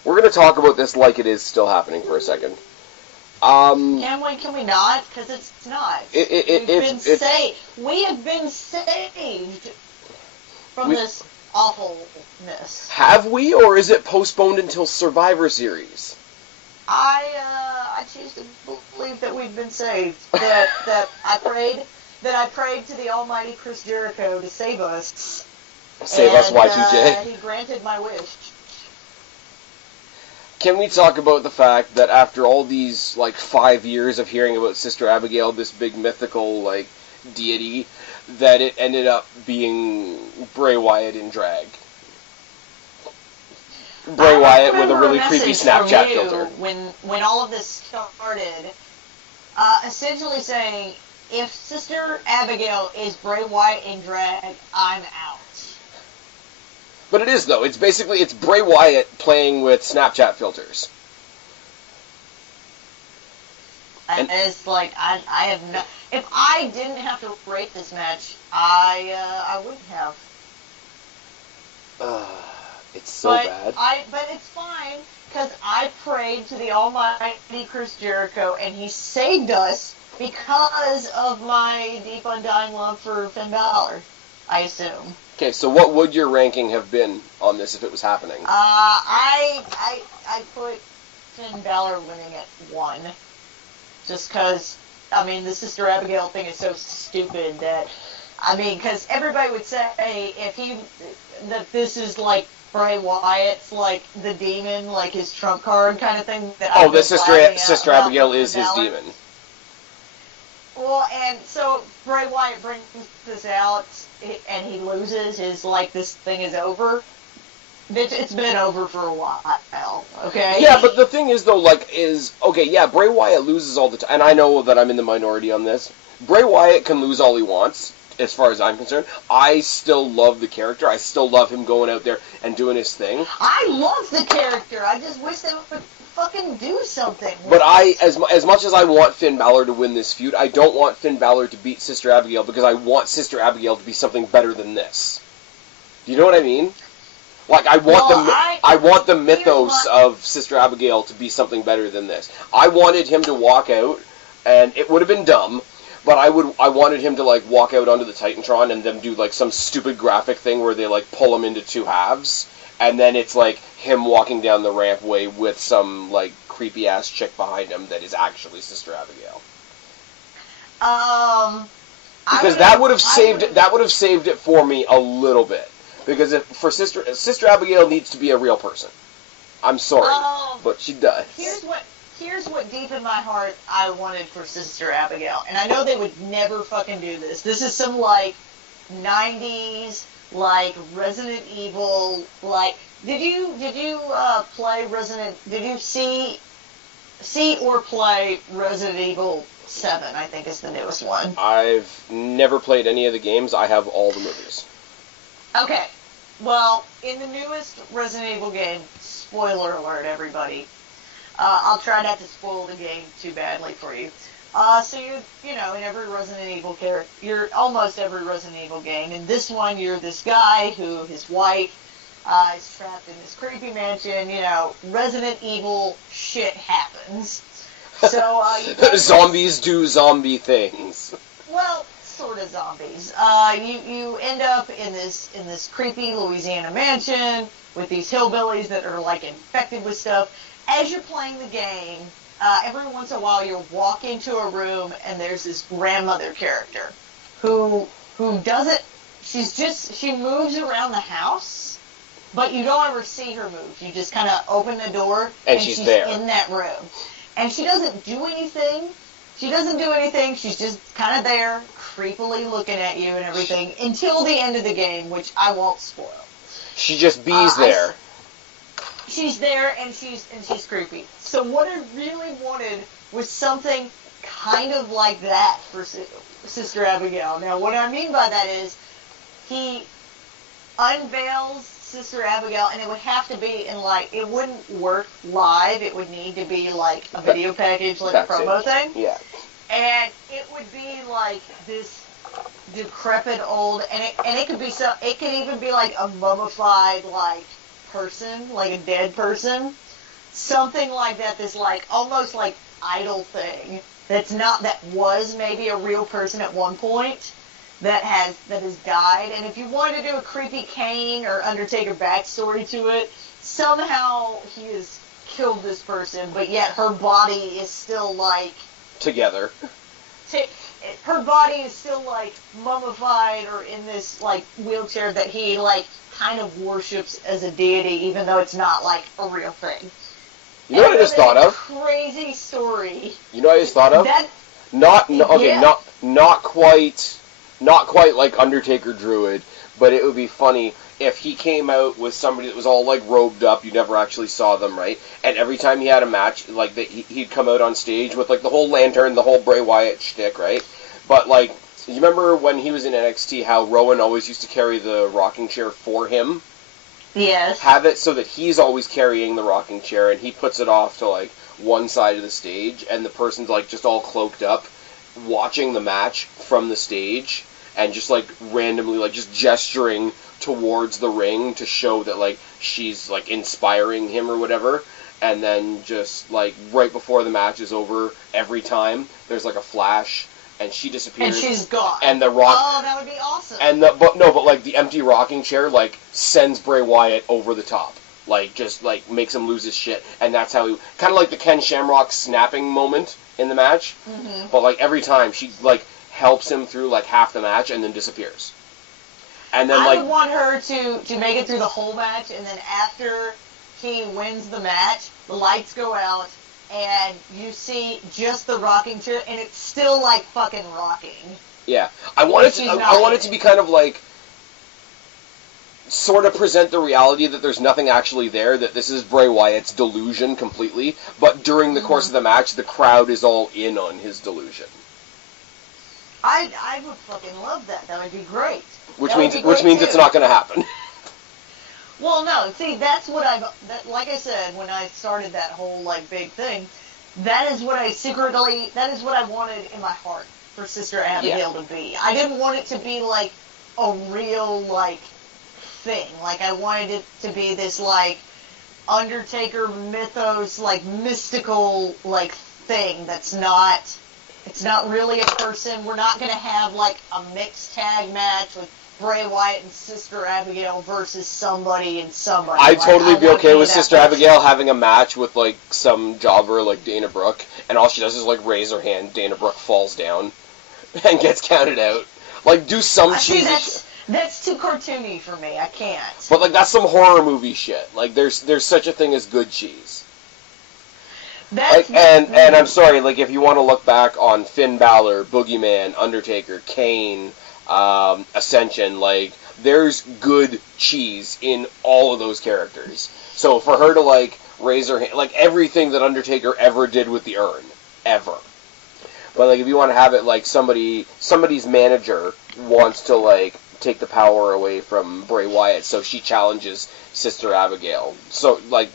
We're going to talk about this like it is still happening for a second. Can we not? Because it's not. We have been saved from this awfulness. Have we, or is it postponed until Survivor Series? I choose to believe that we've been saved. That I prayed to the almighty Chris Jericho to save us. Save us, Y2J. He granted my wish. Can we talk about the fact that after all these, 5 years of hearing about Sister Abigail, this big mythical, deity, that it ended up being Bray Wyatt in drag? Bray Wyatt with a really creepy Snapchat filter. When all of this started, essentially saying, if Sister Abigail is Bray Wyatt in drag, I'm out. But it is, though. It's Bray Wyatt playing with Snapchat filters. And it's like, I have no... If I didn't have to rate this match, I wouldn't have. It's so bad. But it's fine, because I prayed to the almighty Chris Jericho, and he saved us because of my deep, undying love for Finn Balor, I assume. Okay, so what would your ranking have been on this if it was happening? I put Finn Balor winning at 1. Just because, the Sister Abigail thing is so stupid that, because everybody would say that this is like Bray Wyatt's like the demon, like his trump card kind of thing. The Sister Abigail is his demon. Well, and so Bray Wyatt brings this out, and he loses. This thing is over. It's been over for a while, okay? Yeah, but the thing is, though, Bray Wyatt loses all the time, and I know that I'm in the minority on this. Bray Wyatt can lose all he wants, as far as I'm concerned. I still love the character. I still love him going out there and doing his thing. I love the character. I just wish they would fucking do something. But as much as I want Finn Balor to win this feud, I don't want Finn Balor to beat Sister Abigail because I want Sister Abigail to be something better than this. Do you know what I mean? Like, I want the mythos of Sister Abigail to be something better than this. I wanted him to walk out, and it would have been dumb, but I wanted him to, like, walk out onto the Titantron and then do, like, some stupid graphic thing where they, like, pull him into two halves, and then it's, like, him walking down the rampway with some, like, creepy-ass chick behind him that is actually Sister Abigail. Because that would have saved it for me a little bit. Because Sister Abigail needs to be a real person. I'm sorry, but she does. Here's what deep in my heart I wanted for Sister Abigail, and I know they would never fucking do this. This is some like 90s like Resident Evil like. Did you play Resident? Did you see or play Resident Evil 7? I think is the newest one. I've never played any of the games. I have all the movies. Okay, well, in the newest Resident Evil game, spoiler alert, everybody, I'll try not to spoil the game too badly for you. So you know, in every Resident Evil character, you're almost every Resident Evil game. In this one, you're this guy who his wife is trapped in this creepy mansion. You know, Resident Evil shit happens. So zombies do zombie things. Well, sort of zombies. You end up in this creepy Louisiana mansion with these hillbillies that are like infected with stuff. As you're playing the game, every once in a while you'll walk into a room and there's this grandmother character who doesn't. She moves around the house, but you don't ever see her move. You just kind of open the door and she's there in that room, and she doesn't do anything. She's just kind of there, creepily looking at you and everything, until the end of the game, which I won't spoil. She just bees there. She's there, and she's creepy. So what I really wanted was something kind of like that for Sister Abigail. Now, what I mean by that is, he unveils Sister Abigail, and it would have to be in, like, it wouldn't work live. It would need to be, like, a video package, like a promo thing. Yeah. And it would be, like, this decrepit old, and it could be so, it could even be, like, a mummified, like, person, like a dead person. Something like that, this, like, almost, like, idol thing that was maybe a real person at one point. That has died, and if you wanted to do a creepy Kane or Undertaker backstory to it, somehow he has killed this person, but yet her body is still like together. Her body is still like mummified or in this like wheelchair that he like kind of worships as a deity, even though it's not like a real thing. You know what I just thought of? Crazy story. You know what I just thought of? Not quite like Undertaker Druid, but it would be funny if he came out with somebody that was all like robed up. You never actually saw them, right? And every time he had a match, like he'd come out on stage with like the whole lantern, the whole Bray Wyatt shtick, right? But like, you remember when he was in NXT, how Rowan always used to carry the rocking chair for him? Yes. Have it so that he's always carrying the rocking chair, and he puts it off to like one side of the stage, and the person's like just all cloaked up, watching the match from the stage. And just, like, randomly, like, just gesturing towards the ring to show that, like, she's, like, inspiring him or whatever. And then just, like, right before the match is over, every time, there's, like, a flash, and she disappears. And she's gone. And the Oh, that would be awesome. And but, like, the empty rocking chair, like, sends Bray Wyatt over the top. Like, just, like, makes him lose his shit. And that's how he... Kind of like the Ken Shamrock snapping moment in the match. Mm-hmm. But, like, every time, she, like... helps him through like half the match and then disappears. And then I would want her to make it through the whole match, and then after he wins the match, the lights go out and you see just the rocking chair, and it's still like fucking rocking. Yeah, I want it to be kind of like sort of present the reality that there's nothing actually there, that this is Bray Wyatt's delusion completely, but during the course of the match, the crowd is all in on his delusion. I would fucking love that. That would be great. Which means it's not going to happen. Well, no. See, that's what like I said, when I started that whole, like, big thing, that is what I wanted in my heart for Sister Abigail to be. I didn't want it to be, like, a real, like, thing. Like, I wanted it to be this, like, Undertaker mythos, like, mystical, like, thing that's not, it's not really a person. We're not going to have, like, a mixed tag match with Bray Wyatt and Sister Abigail versus somebody and somebody. I'd totally be okay with Sister Abigail having a match with, like, some jobber like Dana Brooke, and all she does is, like, raise her hand, Dana Brooke falls down, and gets counted out. Like, do some cheesy shit. That's too cartoony for me. I can't. But, like, that's some horror movie shit. Like, there's such a thing as good cheese. And I'm sorry, like, if you want to look back on Finn Balor, Boogeyman, Undertaker, Kane, Ascension, like, there's good cheese in all of those characters. So for her to, like, raise her hand, like, everything that Undertaker ever did with the urn. Ever. But, like, if you want to have it, like, somebody's manager wants to, like, take the power away from Bray Wyatt, so she challenges Sister Abigail. So, like,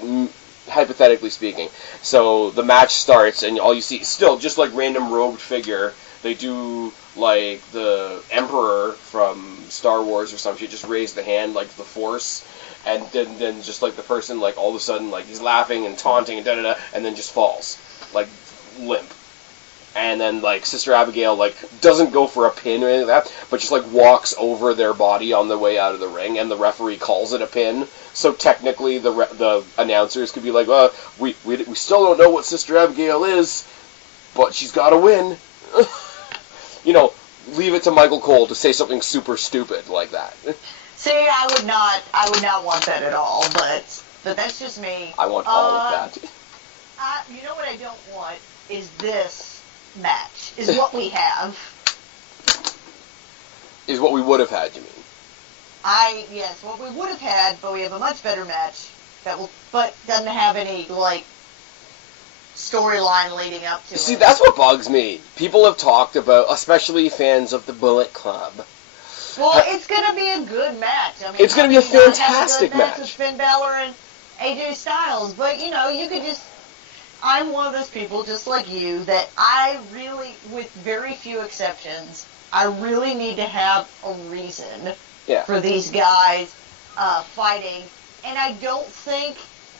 hypothetically speaking. So the match starts, and all you see, still, just like random robed figure, they do, like, the Emperor from Star Wars or some shit, just raise the hand, like, the Force, and then just, like, the person, like, all of a sudden, like, he's laughing and taunting and da-da-da, and then just falls. Like, limp. And then, like, Sister Abigail, like, doesn't go for a pin or anything like that, but just, like, walks over their body on the way out of the ring, and the referee calls it a pin. So technically, the announcers could be like, we still don't know what Sister Abigail is, but she's got to win. You know, leave it to Michael Cole to say something super stupid like that. See, I would not want that at all, but that's just me. I want all of that. You know what I don't want is this match, is what we have. Is what we would have had, you mean? Yes, what we would have had, but we have a much better match but doesn't have any, like, storyline leading up to it. See, that's what bugs me. People have talked about, especially fans of the Bullet Club. Well, it's going to be a good match. I mean, it's going to be a fantastic match with Finn Balor and AJ Styles, but, you know, you could just... I'm one of those people, just like you, that I really, with very few exceptions, I really need to have a reason for these guys fighting. And I don't think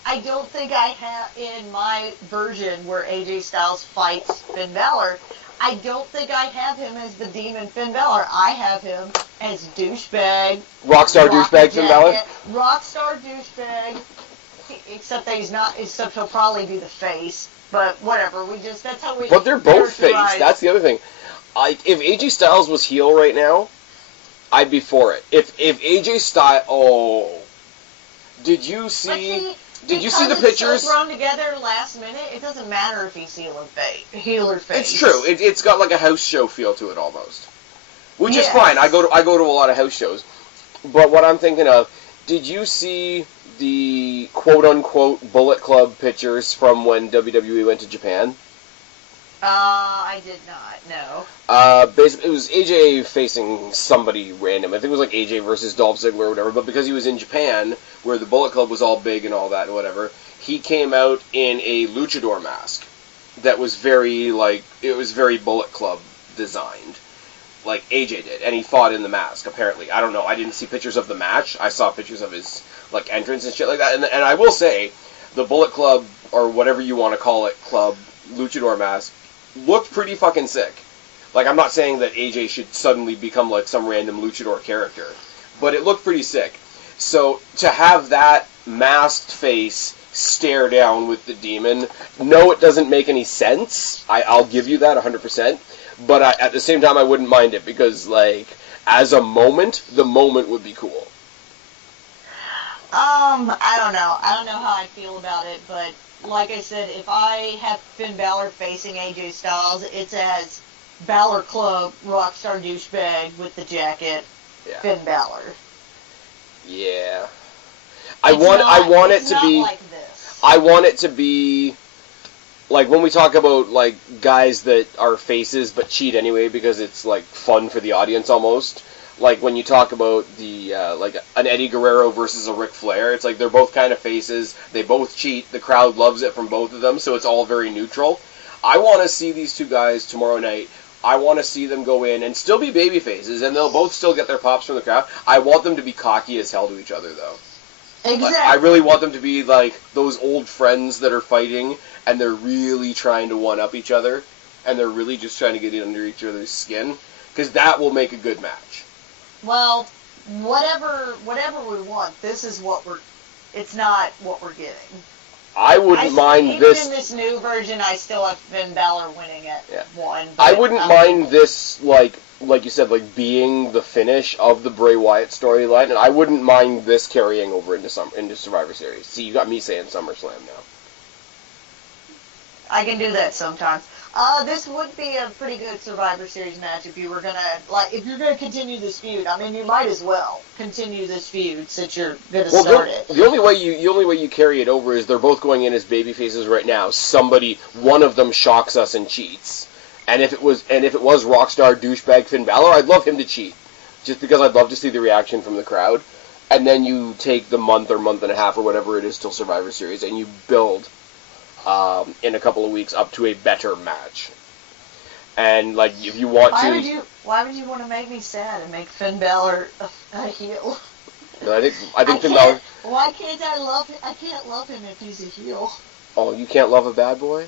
I have, in my version where AJ Styles fights Finn Balor, I don't think I have him as the Demon Finn Balor. I have him as douchebag. Rockstar douchebag Finn Balor? Rockstar douchebag. Except that except he'll probably be the face. But whatever, that's how we... But they're both face, that's the other thing. If AJ Styles was heel right now, I'd be for it. If AJ Styles... Did you see the pictures? So thrown together last minute, it doesn't matter if he's heel or face. It's true. It's got like a house show feel to it almost. Which is fine. I go to a lot of house shows. But what I'm thinking of, did you see the quote-unquote Bullet Club pictures from when WWE went to Japan? I did not, no. Basically, it was AJ facing somebody random. I think it was like AJ versus Dolph Ziggler or whatever, but because he was in Japan, where the Bullet Club was all big and all that and whatever, he came out in a luchador mask that was very, like, it was very Bullet Club designed. Like AJ did, and he fought in the mask, apparently. I don't know, I didn't see pictures of the match. I saw pictures of his, like, entrance and shit like that, and I will say, the Bullet Club, or whatever you want to call it, club, luchador mask, looked pretty fucking sick. Like, I'm not saying that AJ should suddenly become, like, some random luchador character, but it looked pretty sick. So, to have that masked face stare down with the demon, no, it doesn't make any sense. I'll give you that 100%. But at the same time, I wouldn't mind it, because, like, as a moment, the moment would be cool. I don't know. I don't know how I feel about it, but like I said, if I have Finn Balor facing AJ Styles, it's as Balor Club, Rockstar Douchebag with the jacket, Finn Balor. Yeah. I want it to be like this. I want it to be like, when we talk about, like, guys that are faces but cheat anyway because it's, like, fun for the audience almost, like, when you talk about the, like, an Eddie Guerrero versus a Ric Flair, it's like they're both kind of faces, they both cheat, the crowd loves it from both of them, so it's all very neutral. I want to see these two guys tomorrow night. I want to see them go in and still be baby faces, and they'll both still get their pops from the crowd. I want them to be cocky as hell to each other, though. Exactly. I really want them to be like those old friends that are fighting, and they're really trying to one-up each other, and they're really just trying to get under each other's skin, because that will make a good match. Well, whatever we want, this is it's not what we're getting. I wouldn't mind this. Even in this new version, I still have Finn Balor winning at one. I wouldn't mind this, like you said, like being the finish of the Bray Wyatt storyline, and I wouldn't mind this carrying over into Survivor Series. See, you got me saying SummerSlam now. I can do that sometimes. This would be a pretty good Survivor Series match if you were gonna if you're gonna continue this feud. I mean, you might as well continue this feud since you're gonna start it. The only way you carry it over is they're both going in as baby faces right now. One of them shocks us and cheats. And if it was Rockstar douchebag Finn Balor, I'd love him to cheat, just because I'd love to see the reaction from the crowd. And then you take the month or month and a half or whatever it is till Survivor Series, and you build in a couple of weeks up to a better match. And like, if you want why would you want to make me sad and make Finn Balor a heel? I think Finn Balor. Why can't I love him? I can't love him if he's a heel. Oh, you can't love a bad boy?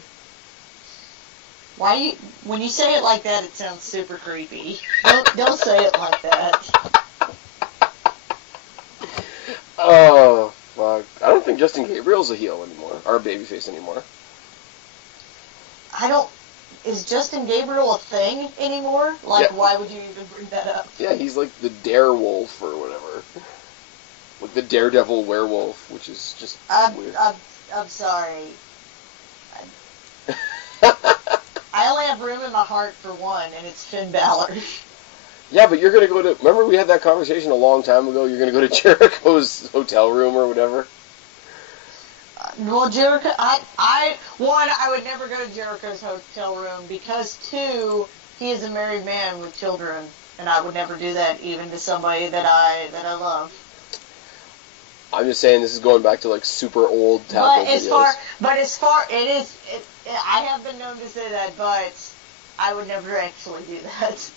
When you say it like that, it sounds super creepy. Don't say it like that. Oh, fuck. I don't think Justin Gabriel's a heel anymore, or a babyface anymore. Is Justin Gabriel a thing anymore? Like, why would you even bring that up? Yeah, he's like the Darewolf or whatever. Like the Daredevil werewolf, which is just weird. I'm sorry. I only have room in my heart for one, and it's Finn Balor. Yeah, but you're going to go to... Remember we had that conversation a long time ago? You're going to go to Jericho's hotel room or whatever? Well, Jericho... I would never go to Jericho's hotel room because, two, he is a married man with children, and I would never do that even to somebody that I love. I'm just saying this is going back to, like, super old tackle videos. I have been known to say that, but I would never actually do that.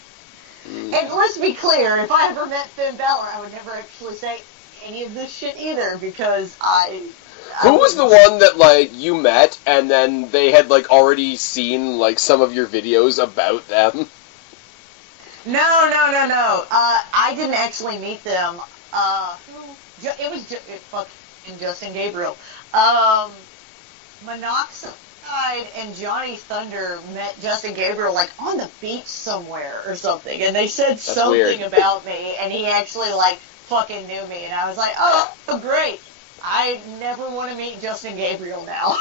And let's be clear, if I ever met Finn Balor, I would never actually say any of this shit either, because Who was the one that, like, you met, and then they had, like, already seen, like, some of your videos about them? No. I didn't actually meet them. It was fucking Justin Gabriel. Monoxide and Johnny Thunder met Justin Gabriel like on the beach somewhere or something, and they said something about me, and he actually like fucking knew me, and I was like, oh great, I never want to meet Justin Gabriel now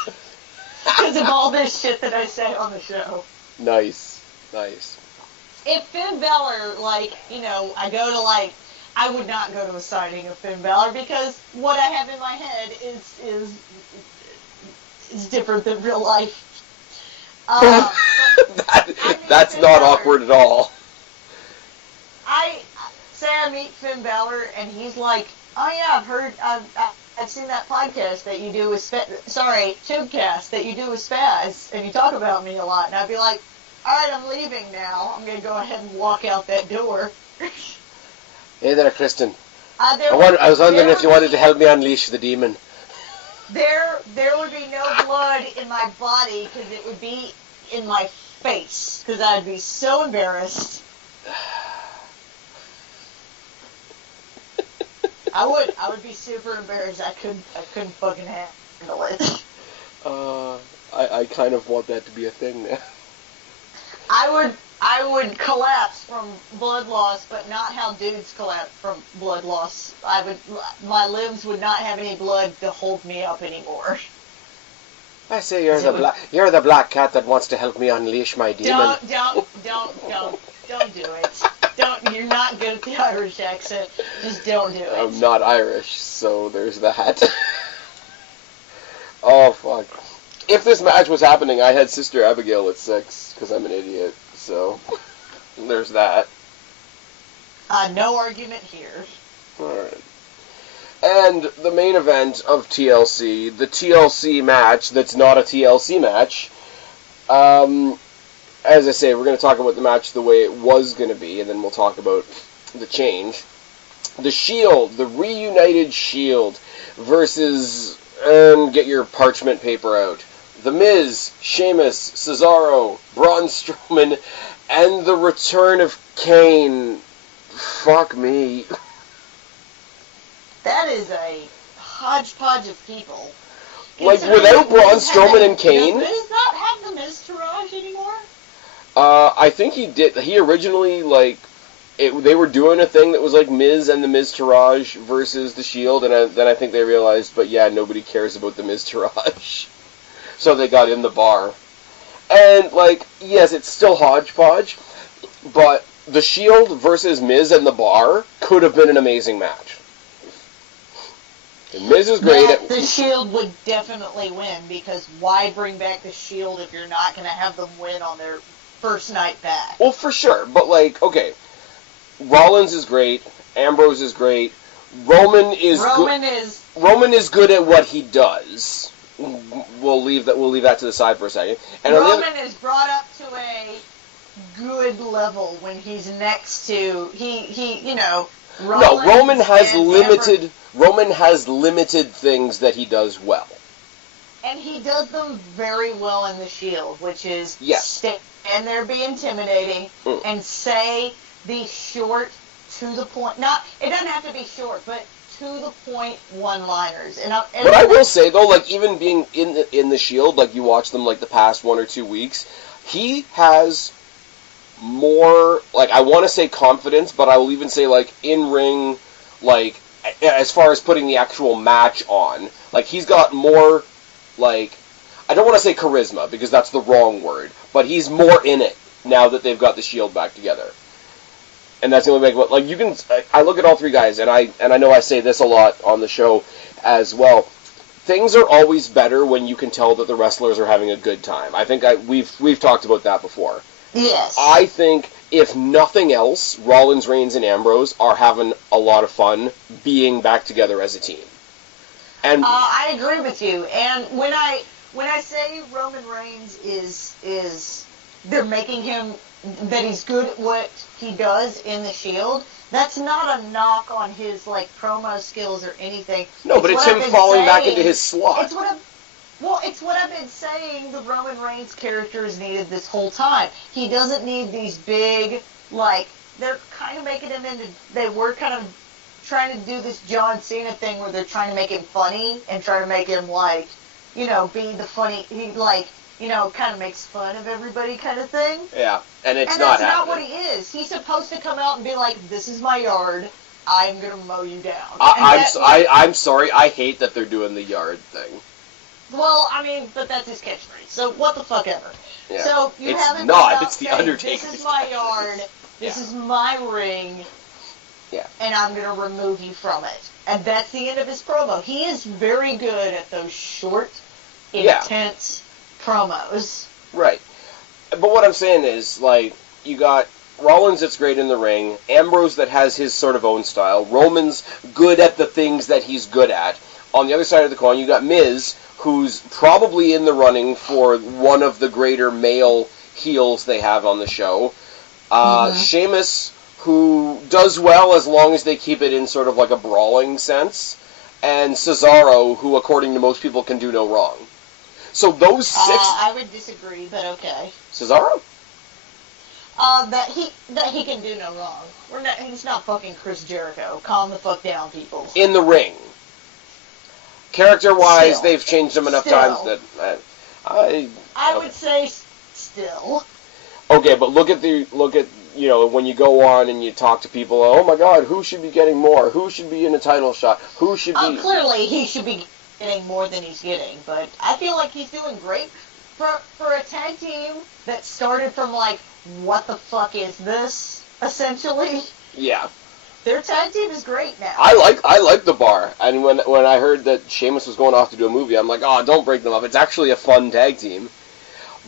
because of all this shit that I say on the show. Nice. If Finn Balor, like, you know, I would not go to a signing of Finn Balor because what I have in my head is different than real life. That's not awkward at all. I meet Finn Balor and he's like, oh yeah, I've seen that podcast that you do with Tubecast that you do with Spaz, and you talk about me a lot, and I'd be like, alright, I'm leaving now. I'm gonna go ahead and walk out that door. Hey there, Kristen. I was wondering if you wanted to help me unleash the demon. There would be no blood in my body because it would be in my face because I'd be so embarrassed. I would be super embarrassed. I couldn't fucking handle it. I kind of want that to be a thing now. I would collapse from blood loss, but not how dudes collapse from blood loss. My limbs would not have any blood to hold me up anymore. I say you're the black cat that wants to help me unleash my demon. Don't do it. You're not good at the Irish accent. Just don't do it. I'm not Irish, so there's that. Oh fuck. if this match was happening, I had Sister Abigail at 6, because I'm an idiot, so there's that. No argument here. Alright. And the main event of TLC, the TLC match that's not a TLC match. As I say, we're going to talk about the match the way it was going to be, and then we'll talk about the change. The Shield, the reunited Shield, versus, and get your parchment paper out, The Miz, Sheamus, Cesaro, Braun Strowman, and the return of Kane. Fuck me. That is a hodgepodge of people. Like, without Braun Strowman and Kane? Does Miz not have the Miz-tourage anymore? I think he did. He originally, like, they were doing a thing that was like Miz and the Miz-tourage versus the Shield, and then I think they realized, but yeah, nobody cares about the Miz-tourage. So they got in the bar. And, like, yes, it's still hodgepodge, but the Shield versus Miz and the Bar could have been an amazing match. And Miz is great at... The Shield would definitely win, because why bring back the Shield if you're not going to have them win on their first night back? Well, for sure, but, like, okay, Rollins is great, Ambrose is great, Roman is good at what he does. We'll leave that to the side for a second. And Roman is brought up to a good level when he's next to Rollins. No, Roman has limited things that he does well. And he does them very well in the Shield, which is stand there, be intimidating, and say the short, to the point. It doesn't have to be short, but to the point one-liners. But I will say though, like even being in the Shield, like you watch them like the past 1 or 2 weeks, he has more, like, I want to say confidence, but I will even say like in ring, like as far as putting the actual match on, like he's got more, like, I don't want to say charisma because that's the wrong word, but he's more in it now that they've got the Shield back together. And that's the only way, like, you can, I look at all three guys, and I know I say this a lot on the show as well. Things are always better when you can tell that the wrestlers are having a good time. I think we've talked about that before. Yes. I think, if nothing else, Rollins, Reigns, and Ambrose are having a lot of fun being back together as a team. And I agree with you. And when I say Roman Reigns is they're making him, that he's good at what he does in the Shield, that's not a knock on his, like, promo skills or anything. No, but it's him falling back into his slot. It's what I've been saying the Roman Reigns character is needed this whole time. He doesn't need these big, like, they're kind of making him into, they were kind of trying to do this John Cena thing where they're trying to make him funny and trying to make him, like, be the funny, he, like, kind of makes fun of everybody kind of thing. Yeah, and that's not what he is. He's supposed to come out and be like, this is my yard, I'm going to mow you down. I'm sorry, I hate that they're doing the yard thing. Well, I mean, but that's his catchphrase, so what the fuck ever. Yeah. So you haven't it's the Undertaker. This is my yard, this is my ring, and I'm going to remove you from it. And that's the end of his promo. He is very good at those short, intense promos. Right. But what I'm saying is, like, you got Rollins that's great in the ring, Ambrose that has his sort of own style, Roman's good at the things that he's good at. On the other side of the coin, you got Miz, who's probably in the running for one of the greater male heels they have on the show. Sheamus, who does well as long as they keep it in sort of like a brawling sense. And Cesaro, who according to most people can do no wrong. So those 6... I would disagree, but okay. Cesaro? That he can do no wrong. He's not fucking Chris Jericho. Calm the fuck down, people. In the ring. Character-wise, they've changed him enough times that... I would say still. Okay, but look at, when you go on and you talk to people, oh my god, who should be getting more? Who should be in a title shot? Who should be... Clearly, he should be getting more than he's getting, but I feel like he's doing great for a tag team that started from, like, what the fuck is this, essentially? Yeah. Their tag team is great now. I like the Bar. And when I heard that Sheamus was going off to do a movie, I'm like, oh, don't break them up. It's actually a fun tag team.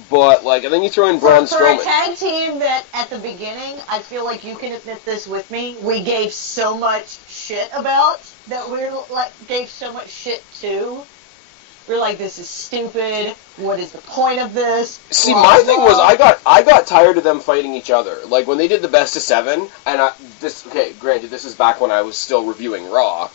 But, like, and then you throw in Braun Strowman. For a tag team that, at the beginning, I feel like you can admit this with me, we gave so much shit about, that gave so much shit to. We're like, this is stupid. What is the point of this? See, my thing was, I got tired of them fighting each other. Like, when they did the best of 7, and granted, this is back when I was still reviewing Raw,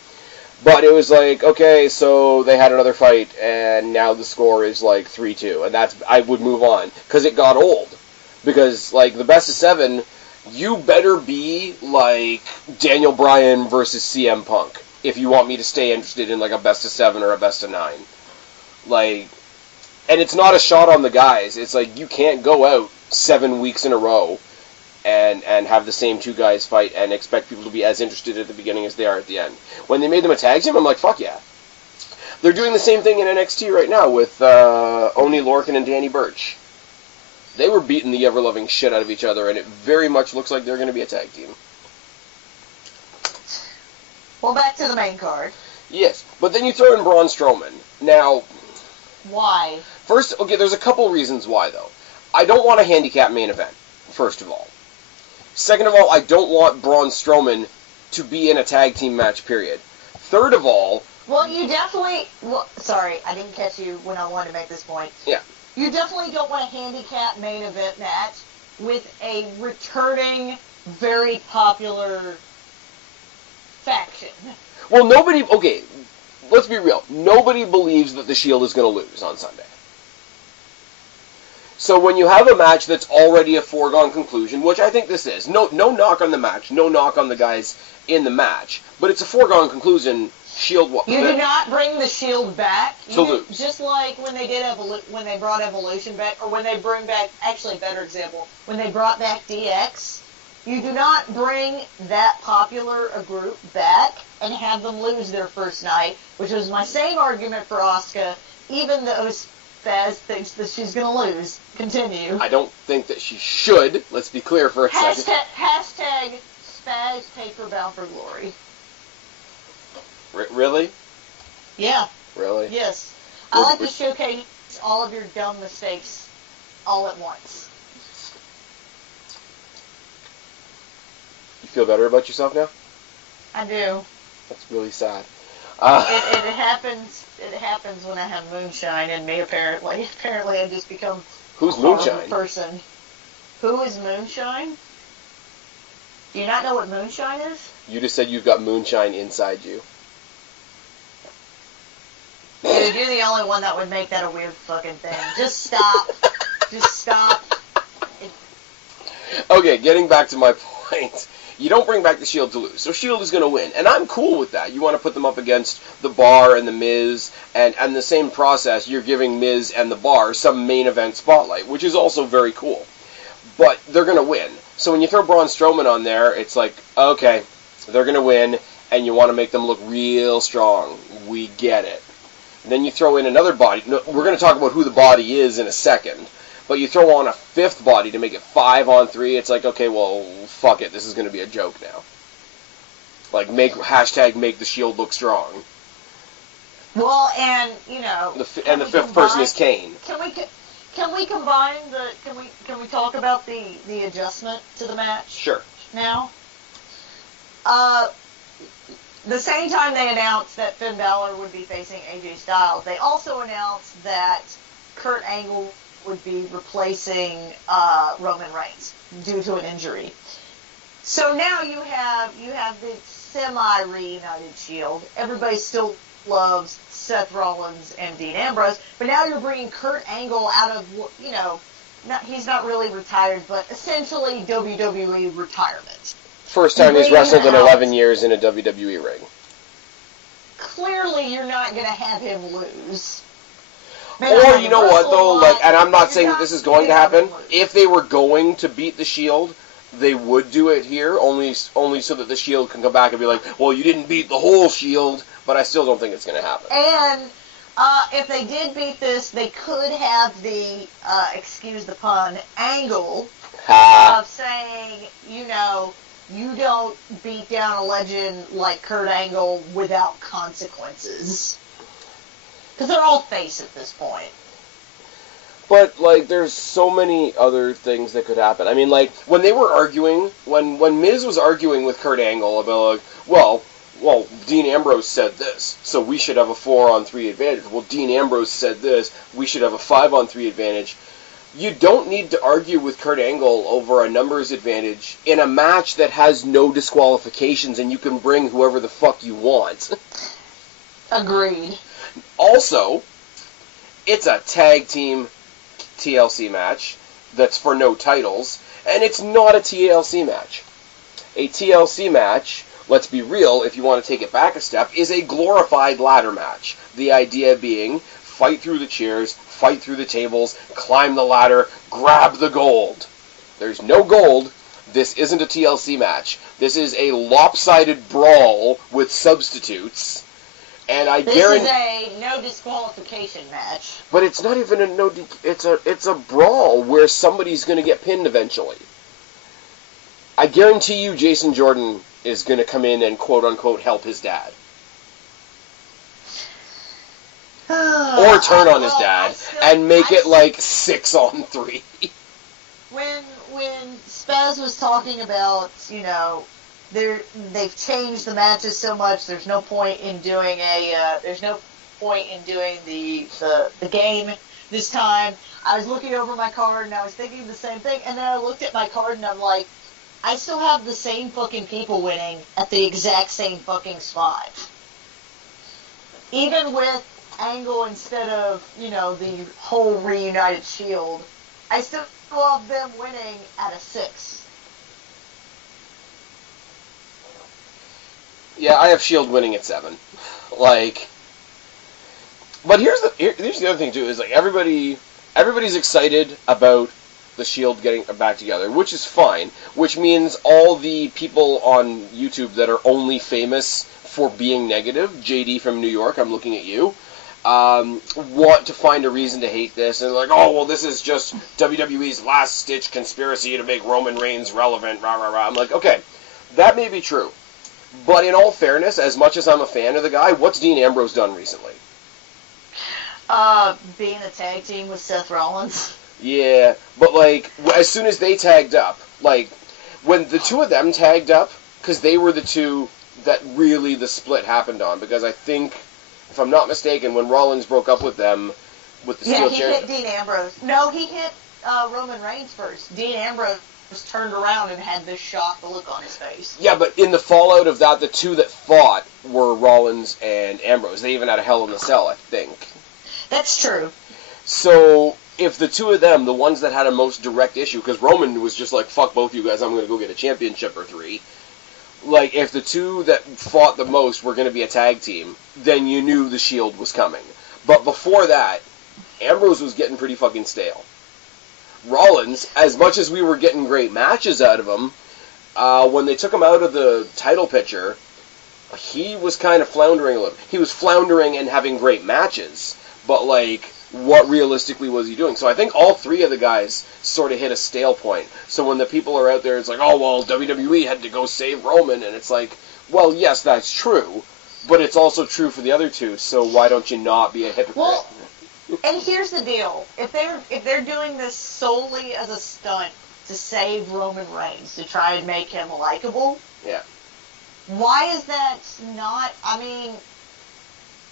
but it was like, okay, so they had another fight, and now the score is like 3-2, and I would move on, because it got old. Because, like, the best of 7, you better be, like, Daniel Bryan versus CM Punk, if you want me to stay interested in, like, a best of 7 or a best of 9. Like, and it's not a shot on the guys. It's like, you can't go out 7 weeks in a row and have the same 2 guys fight and expect people to be as interested at the beginning as they are at the end. When they made them a tag team, I'm like, fuck yeah. They're doing the same thing in NXT right now with Oney Lorcan and Danny Burch. They were beating the ever-loving shit out of each other, and it very much looks like they're going to be a tag team. Well, back to the main card. Yes, but then you throw in Braun Strowman. Now... Why? First, okay, there's a couple reasons why, though. I don't want a handicap main event, first of all. Second of all, I don't want Braun Strowman to be in a tag team match, period. Third of all... Well, you definitely... Well, sorry, I didn't catch you when I wanted to make this point. Yeah. You definitely don't want a handicap main event match with a returning, very popular faction. Well, nobody... Okay, let's be real. Nobody believes that the Shield is going to lose on Sunday. So when you have a match that's already a foregone conclusion, which I think this is, no knock on the match, no knock on the guys in the match, but it's a foregone conclusion. Shield. You do not bring the Shield back to lose. Just like when they did when they brought Evolution back, or when they bring back. Actually, a better example, when they brought back DX. You do not bring that popular a group back and have them lose their first night, which was my same argument for Asuka, even though Spaz thinks that she's going to lose. Continue. I don't think that she should. Let's be clear for a second. Hashtag Spaz take her Bound for Glory. Really? Yeah. Really? Yes. I like to showcase all of your dumb mistakes all at once. You feel better about yourself now? I do. That's really sad. It happens. It happens when I have moonshine in me. Apparently, I just become Who's a horrible moonshine? person. Who is moonshine? Do you not know what moonshine is? You just said you've got moonshine inside you. Dude, you're the only one that would make that a weird fucking thing. Just stop. Just stop. Okay, getting back to my point. You don't bring back the Shield to lose, so Shield is going to win, and I'm cool with that. You want to put them up against the Bar and the Miz, and the same process, you're giving Miz and the Bar some main event spotlight, which is also very cool. But they're going to win. So when you throw Braun Strowman on there, it's like, okay, they're going to win, and you want to make them look real strong. We get it. And then you throw in another body. No, we're going to talk about who the body is in a second. But you throw on a 5th body to make it 5-on-3. It's like, okay, well, fuck it. This is going to be a joke now. Like, hashtag make the Shield look strong. Well, and, you know... The 5th person is Kane. Can we combine the... Can we talk about the adjustment to the match? Sure. Now? The same time they announced that Finn Balor would be facing AJ Styles, they also announced that Kurt Angle would be replacing Roman Reigns due to an injury. So now you have the semi-reunited Shield. Everybody still loves Seth Rollins and Dean Ambrose, but now you're bringing Kurt Angle out of, you know, he's not really retired, but essentially WWE retirement. First time he's wrestled in 11 years in a WWE ring. Clearly, you're not going to have him lose. Or, you know what, though, like, and I'm not saying that this is going to happen. If they were going to beat the Shield, they would do it here, only so that the Shield can come back and be like, well, you didn't beat the whole Shield, but I still don't think it's going to happen. And if they did beat this, they could have the, excuse the pun, angle of saying, you know, you don't beat down a legend like Kurt Angle without consequences. Because they're all face at this point. But, like, there's so many other things that could happen. I mean, like, when they were arguing, when Miz was arguing with Kurt Angle about, like, well, Dean Ambrose said this, so we should have a 4-on-3 advantage. Well, Dean Ambrose said this, we should have a 5-on-3 advantage. You don't need to argue with Kurt Angle over a numbers advantage in a match that has no disqualifications and you can bring whoever the fuck you want. Agreed. Also, it's a tag team TLC match that's for no titles, and it's not a TLC match. A TLC match, let's be real, if you want to take it back a step, is a glorified ladder match. The idea being, fight through the chairs, fight through the tables, climb the ladder, grab the gold. There's no gold. This isn't a TLC match. This is a lopsided brawl with substitutes. And I guarantee this is a no disqualification match. But it's not even a it's a brawl where somebody's going to get pinned eventually. I guarantee you Jason Jordan is going to come in and quote-unquote help his dad. Or turn on his dad and make it like 6-on-3. When Spaz was talking about, you know, they've changed the matches so much, there's no point in doing the game this time. I was looking over my card and I was thinking the same thing, and then I looked at my card and I'm like, I still have the same fucking people winning at the exact same fucking spot. Even with Angle instead of, you know, the whole reunited Shield, I still have them winning at a 6. Yeah, I have Shield winning at 7. Like, but here's the other thing too, is like everybody's excited about the Shield getting back together, which is fine, which means all the people on YouTube that are only famous for being negative, JD from New York, I'm looking at you, want to find a reason to hate this, and like, oh, well, this is just WWE's last-ditch conspiracy to make Roman Reigns relevant, rah, rah, rah. I'm like, okay, that may be true. But in all fairness, as much as I'm a fan of the guy, what's Dean Ambrose done recently? Being a tag team with Seth Rollins. Yeah, but like, as soon as they tagged up, like, when the two of them tagged up, because they were the two that really the split happened on, because I think, if I'm not mistaken, when Rollins broke up with them, with the steel chair... Yeah, he hit Dean Ambrose. No, he hit Roman Reigns first. Dean Ambrose was turned around and had this shocked look on his face. Yeah, but in the fallout of that, the two that fought were Rollins and Ambrose. They even had a Hell in a Cell, I think. That's true. So, if the two of them, the ones that had a most direct issue, because Roman was just like, fuck both you guys, I'm going to go get a championship or 3. Like, if the two that fought the most were going to be a tag team, then you knew the Shield was coming. But before that, Ambrose was getting pretty fucking stale. Rollins, as much as we were getting great matches out of him, when they took him out of the title picture, he was kind of floundering a little. He was floundering and having great matches, but, like, what realistically was he doing? So I think all three of the guys sort of hit a stale point. So when the people are out there, it's like, oh, well, WWE had to go save Roman, and it's like, well, yes, that's true, but it's also true for the other two, so why don't you not be a hypocrite? Well, and here's the deal. If they're doing this solely as a stunt to save Roman Reigns, to try and make him likable, yeah. Why is that not,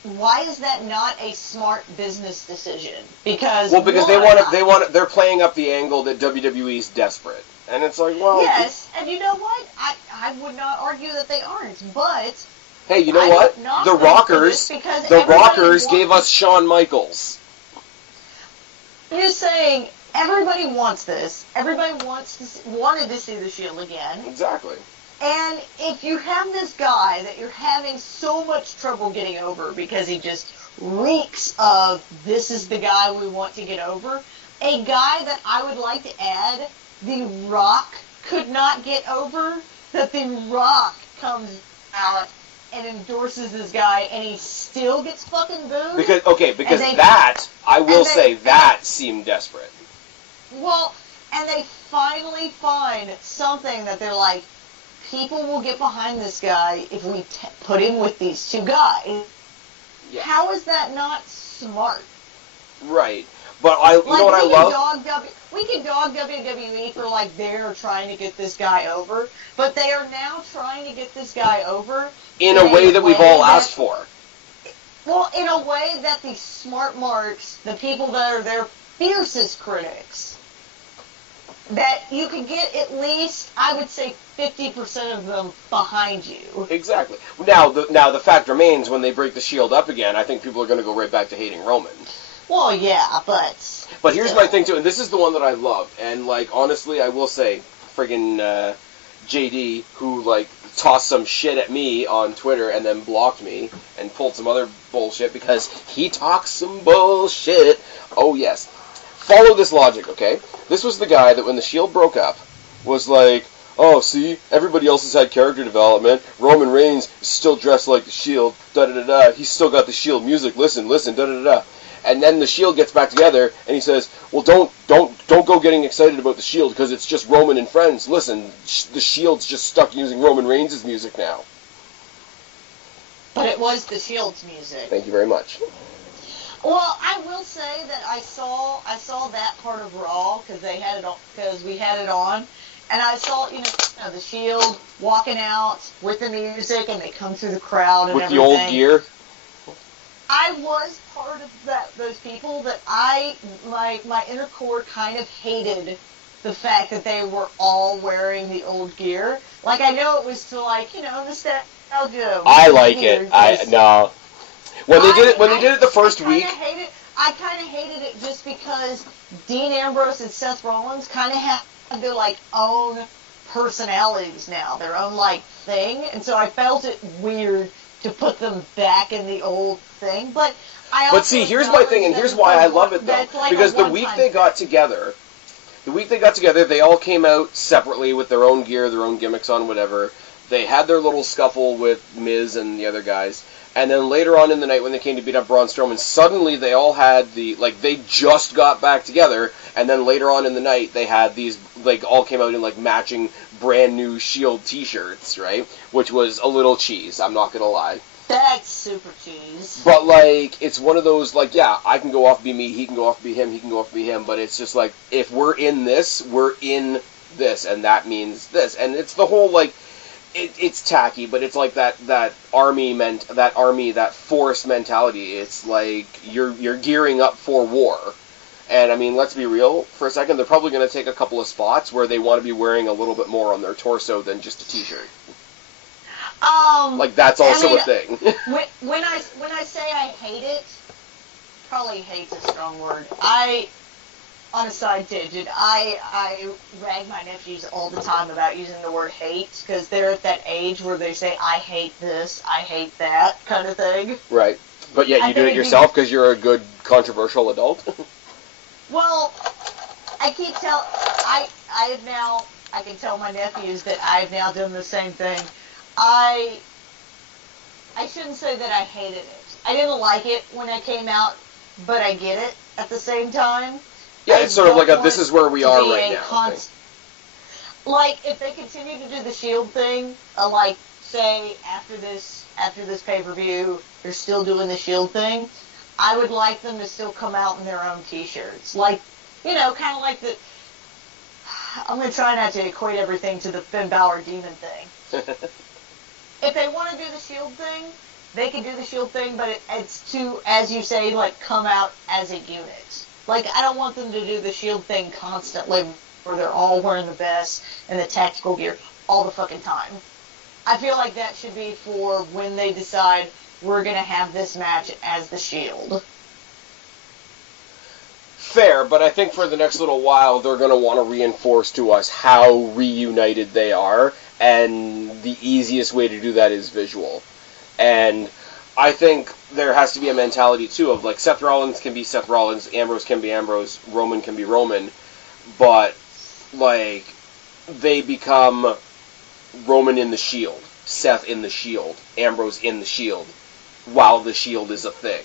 why is that not a smart business decision? Because they're playing up the angle that WWE's desperate. And it's like, well... Yes, and you know what? I would not argue that they aren't, but... Hey, you know what? The Rockers gave us Shawn Michaels. I'm just saying, everybody wants this. Everybody wanted to see the Shield again. Exactly. And if you have this guy that you're having so much trouble getting over because he just reeks of, this is the guy we want to get over, a guy that I would like to add, The Rock could not get over, that The Rock comes out and endorses this guy, and he still gets fucking booed. Because I will say, that seemed desperate. Well, and they finally find something that they're like, people will get behind this guy if we put him with these two guys. Yeah. How is that not smart? Right. But you know what I love? We can dog WWE for, like, they're trying to get this guy over, but they are now trying to get this guy over in a way that we've all asked for. Well, in a way that the smart marks, the people that are their fiercest critics, that you could get at least, I would say, 50% of them behind you. Exactly. Now the fact remains, when they break the Shield up again, I think people are going to go right back to hating Roman. Well, yeah, but... But here's my thing, too, and this is the one that I love, and, like, honestly, I will say, friggin' JD, who, like, tossed some shit at me on Twitter and then blocked me and pulled some other bullshit because he talks some bullshit. Oh, yes. Follow this logic, okay? This was the guy that when the Shield broke up was like, oh, see, everybody else has had character development. Roman Reigns is still dressed like the Shield. Da-da-da-da. He's still got the Shield music. Listen, da-da-da-da. And then the Shield gets back together, and he says, well, don't go getting excited about the Shield because it's just Roman and friends. Listen, the Shield's just stuck using Roman Reigns' music now. But it was the Shield's music. Thank you very much. Well, I will say that I saw that part of Raw because we had it on, and I saw the Shield walking out with the music, and they come through the crowd and with everything. The old gear. I was part of those people that my inner core kind of hated the fact that they were all wearing the old gear. Like, I know it was to, like, nostalgia. I like it. No. When they did it the first week. I kind of hated it just because Dean Ambrose and Seth Rollins kind of have their, like, own personalities now, their own, like, thing, and so I felt it weird to put them back in the old thing, but I also... But see, here's my thing, and here's why I love it, though. Like, because the week they got together, they all came out separately with their own gear, their own gimmicks on, whatever. They had their little scuffle with Miz and the other guys, and then later on in the night when they came to beat up Braun Strowman, suddenly they all had they just got back together, and then later on in the night they had these, all came out in, matching brand new Shield t-shirts, right? Which was a little cheese, I'm not gonna lie. That's super cheese. But, it's one of those, yeah, I can go off be me, he can go off be him, he can go off be him, but it's just if we're in this, we're in this, and that means this. And it's the whole, it's tacky, but it's that force mentality. It's you're gearing up for war. And, I mean, let's be real for a second, they're probably going to take a couple of spots where they want to be wearing a little bit more on their torso than just a t-shirt. That's also a thing. when I say I hate it, probably hate's a strong word. On a side tangent, I rag my nephews all the time about using the word hate, because they're at that age where they say, I hate this, I hate that, kind of thing. Right. But yet you do it yourself because you're a good, controversial adult? Well, I can tell my nephews that I've now done the same thing. I shouldn't say that I hated it. I didn't like it when it came out, but I get it at the same time. Yeah, it's sort of this is where we are right now. If they continue to do the Shield thing, say after this pay-per-view, they're still doing the Shield thing, I would like them to still come out in their own t-shirts. Kind of like the... I'm going to try not to equate everything to the Finn Balor Demon thing. If they want to do the Shield thing, they can do the Shield thing, but it's to, as you say, come out as a unit. I don't want them to do the Shield thing constantly, where they're all wearing the vest and the tactical gear all the fucking time. I feel like that should be for when they decide we're going to have this match as the Shield. Fair, but I think for the next little while, they're going to want to reinforce to us how reunited they are, and the easiest way to do that is visual. And I think there has to be a mentality, too, of, Seth Rollins can be Seth Rollins, Ambrose can be Ambrose, Roman can be Roman, but, they become Roman in the Shield, Seth in the Shield, Ambrose in the Shield, while the Shield is a thing.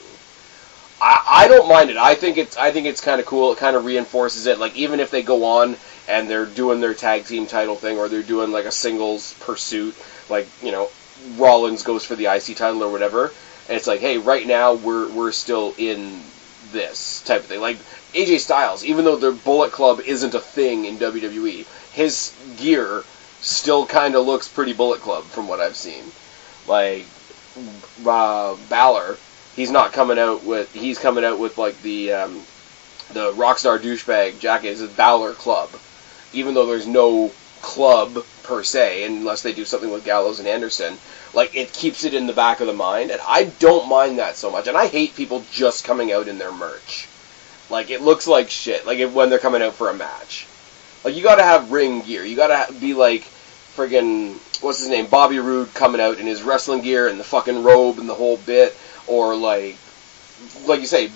I don't mind it. I think it's kind of cool. It kind of reinforces it. Like, even if they go on and they're doing their tag team title thing, or they're doing like a singles pursuit, like, you know, Rollins goes for the IC title or whatever, and it's like, hey, right now we're still in this type of thing. Like AJ Styles, even though the Bullet Club isn't a thing in WWE, his gear still kind of looks pretty Bullet Club from what I've seen. Like Balor, he's coming out with like the Rockstar douchebag jacket. It's a Balor Club, even though there's no club per se, unless they do something with Gallows and Anderson. Like, it keeps it in the back of the mind, and I don't mind that so much. And I hate people just coming out in their merch. Like, it looks like shit. Like, when they're coming out for a match. Like, you gotta have ring gear. You gotta be like friggin', what's his name, Bobby Roode coming out in his wrestling gear and the fucking robe and the whole bit. Or like you say,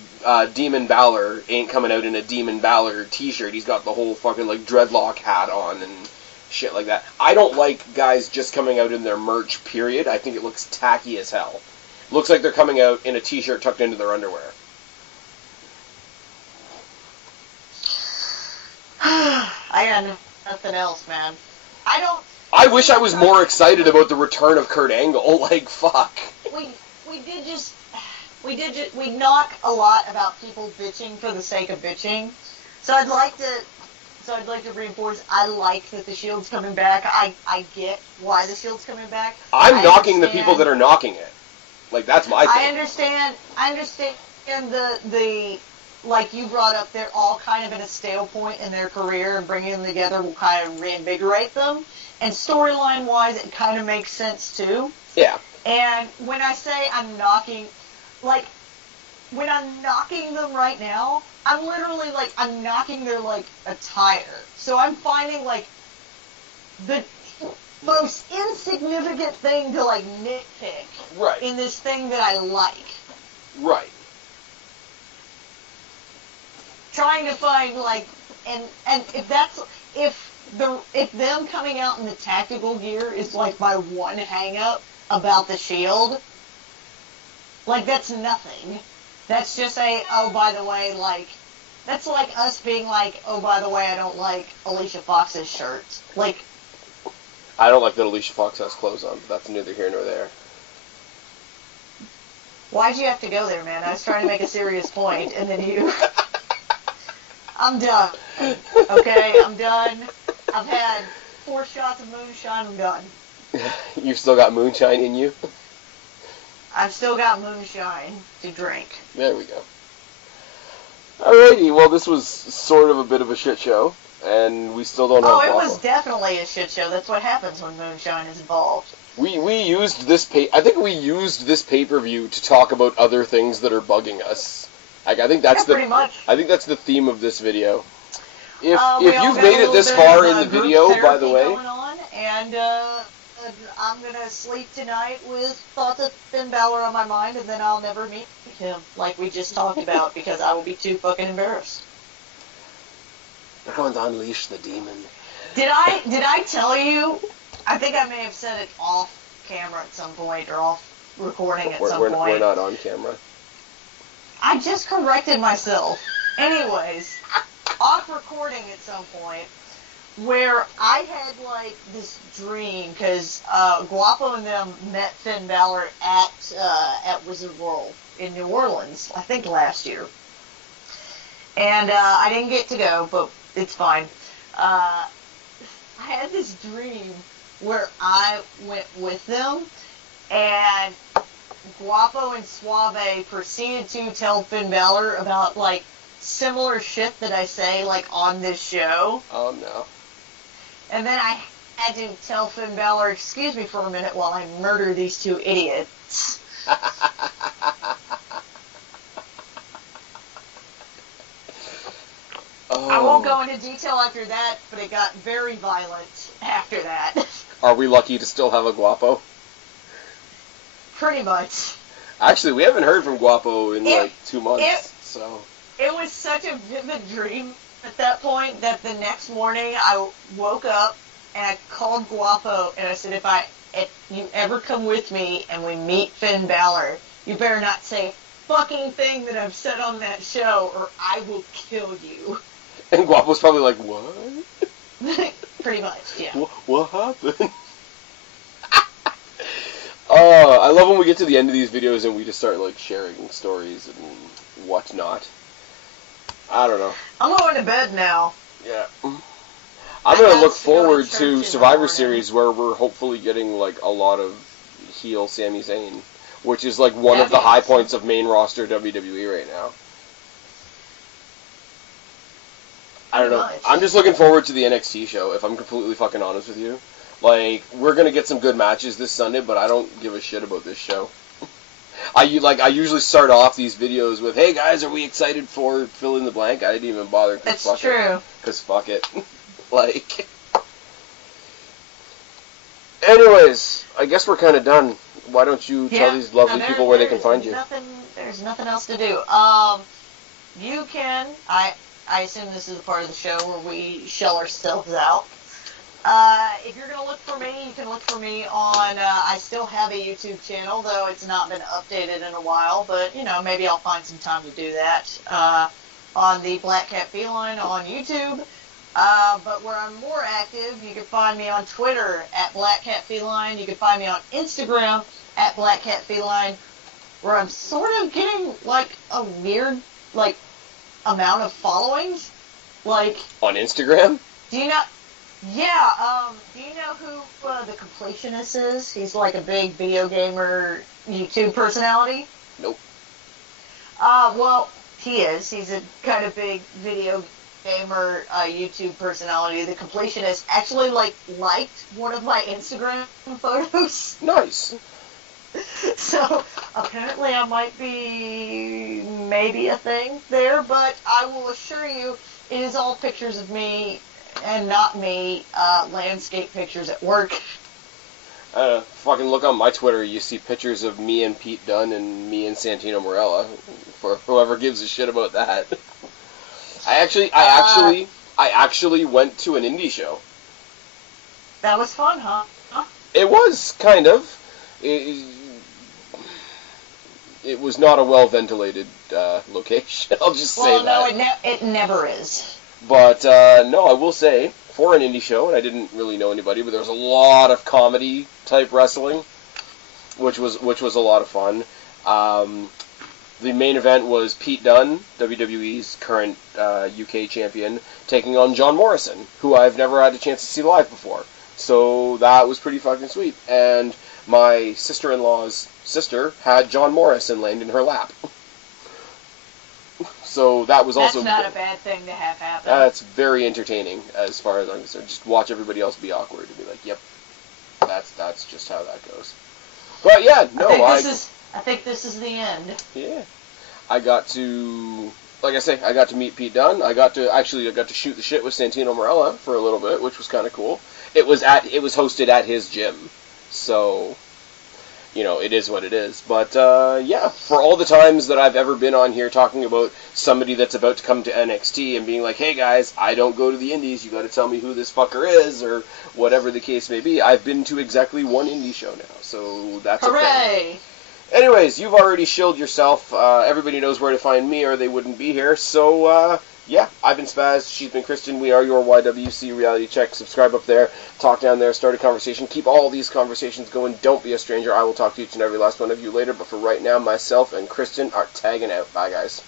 Demon Balor ain't coming out in a Demon Balor t-shirt. He's got the whole fucking, like, dreadlock hat on and shit like that. I don't like guys just coming out in their merch, period. I think it looks tacky as hell. Looks like they're coming out in a t-shirt tucked into their underwear. I got nothing else, man. I wish I was more excited about the return of Kurt Angle. Like, fuck. We knock a lot about people bitching for the sake of bitching. So I'd like to reinforce, I like that the Shield's coming back. I get why the Shield's coming back. I'm knocking the people that are knocking it. Like, that's my thing. I understand the like you brought up, they're all kind of in a stale point in their career, and bringing them together will kind of reinvigorate them. And storyline-wise, it kind of makes sense, too. Yeah. And when I say I'm knocking, like, when I'm knocking them right now, I'm literally, like, I'm knocking their, like, attire. So I'm finding, like, the most insignificant thing to, like, nitpick in this thing that I like. Right. Trying to find, like, and if them coming out in the tactical gear is, like, my one hang-up about the Shield, like, that's nothing. That's just oh, by the way, like, that's like us being like, oh, by the way, I don't like Alicia Fox's shirt. Like, I don't like that Alicia Fox has clothes on, but that's neither here nor there. Why'd you have to go there, man? I was trying to make a serious point, and then you... I'm done. Okay, I'm done. I've had 4 shots of moonshine, I'm done. You've still got moonshine in you? I've still got moonshine to drink. There we go. Alrighty, well, this was sort of a bit of a shit show, and we still don't have Guapo. It was definitely a shit show. That's what happens when moonshine is involved. We used this I think we used this pay-per-view to talk about other things that are bugging us. Like, I think that's pretty much. I think that's the theme of this video. If you've made it this far in the video, by the way, going on, and I'm gonna sleep tonight with thoughts of Finn Balor on my mind, and then I'll never meet him, like we just talked about, because I will be too fucking embarrassed. They're going to unleash the demon. Did I tell you? I think I may have said it off camera at some point, or off recording at some point. We're not on camera. I just corrected myself. Anyways, off recording at some point, where I had, like, this dream, because Guapo and them met Finn Balor at Wizard World in New Orleans, I think last year. And I didn't get to go, but it's fine. I had this dream where I went with them, and Guapo and Suave proceeded to tell Finn Balor about, like, similar shit that I say, like, on this show. Oh, no. And then I had to tell Finn Balor, excuse me for a minute while I murder these 2 idiots. Oh. I won't go into detail after that, but it got very violent after that. Are we lucky to still have a Guapo? Pretty much. Actually, we haven't heard from Guapo in, like, 2 months, so... It was such a vivid dream at that point that the next morning I woke up and I called Guapo and I said, if you ever come with me and we meet Finn Balor, you better not say fucking thing that I've said on that show, or I will kill you. And Guapo's probably like, what? Pretty much, yeah. What happened? I love when we get to the end of these videos and we just start, like, sharing stories and whatnot. I don't know. I'm going to bed now. Yeah. I'm going to look forward to to Survivor Series, where we're hopefully getting, like, a lot of heel Sami Zayn, which is, like, one of the high points of main roster WWE right now. I don't know. I'm just looking forward to the NXT show, if I'm completely fucking honest with you. Like, we're going to get some good matches this Sunday, but I don't give a shit about this show. I usually start off these videos with, hey guys, are we excited for fill in the blank? I didn't even bother. That's true. Because fuck it. Like... Anyways, I guess we're kind of done. Why don't you tell these lovely people where they can find you? There's nothing else to do. You can... I assume this is the part of the show where we shell ourselves out. If you're going to look for me, you can look for me on, I still have a YouTube channel, though it's not been updated in a while, but, you know, maybe I'll find some time to do that, on the Black Cat Feline on YouTube. But where I'm more active, you can find me on Twitter at Black Cat Feline. You can find me on Instagram at Black Cat Feline, where I'm sort of getting, like, a weird, like, amount of followings. Like... On Instagram? Do you not... Yeah, do you know who the Completionist is? He's like a big video gamer YouTube personality. Nope. Well, he is. He's a kind of big video gamer YouTube personality. The Completionist actually, like, liked one of my Instagram photos. Nice. So, apparently I might be maybe a thing there, but I will assure you it is all pictures of me and not me, landscape pictures at work. Fucking look on my Twitter, you see pictures of me and Pete Dunne and me and Santino Marella, for whoever gives a shit about that. I actually went to an indie show. That was fun, huh? It was, kind of. It was not a well-ventilated location, I'll just say that. Well, no, it never is. But, no, I will say, for an indie show, and I didn't really know anybody, but there was a lot of comedy-type wrestling, which was a lot of fun. The main event was Pete Dunne, WWE's current UK champion, taking on John Morrison, who I've never had a chance to see live before. So that was pretty fucking sweet. And my sister-in-law's sister had John Morrison land in her lap. So that was also... That's not a bad thing to have happen. That's very entertaining, as far as I'm concerned. Just watch everybody else be awkward and be like, yep, that's just how that goes. But yeah, no, I think this is the end. Yeah. I got to... Like I say, I got to meet Pete Dunne. I got to shoot the shit with Santino Marella for a little bit, which was kind of cool. It was hosted at his gym. So... You know, it is what it is. But, yeah, for all the times that I've ever been on here talking about somebody that's about to come to NXT and being like, hey guys, I don't go to the indies, you gotta tell me who this fucker is, or whatever the case may be, I've been to exactly one indie show now, so that's a thing. Hooray! Anyways, you've already shilled yourself. Everybody knows where to find me or they wouldn't be here, so, yeah, I've been Spaz, she's been Kristen, we are your YWC Reality Check. Subscribe up there, talk down there, start a conversation, keep all these conversations going, don't be a stranger. I will talk to each and every last one of you later, but for right now, myself and Kristen are tagging out. Bye, guys.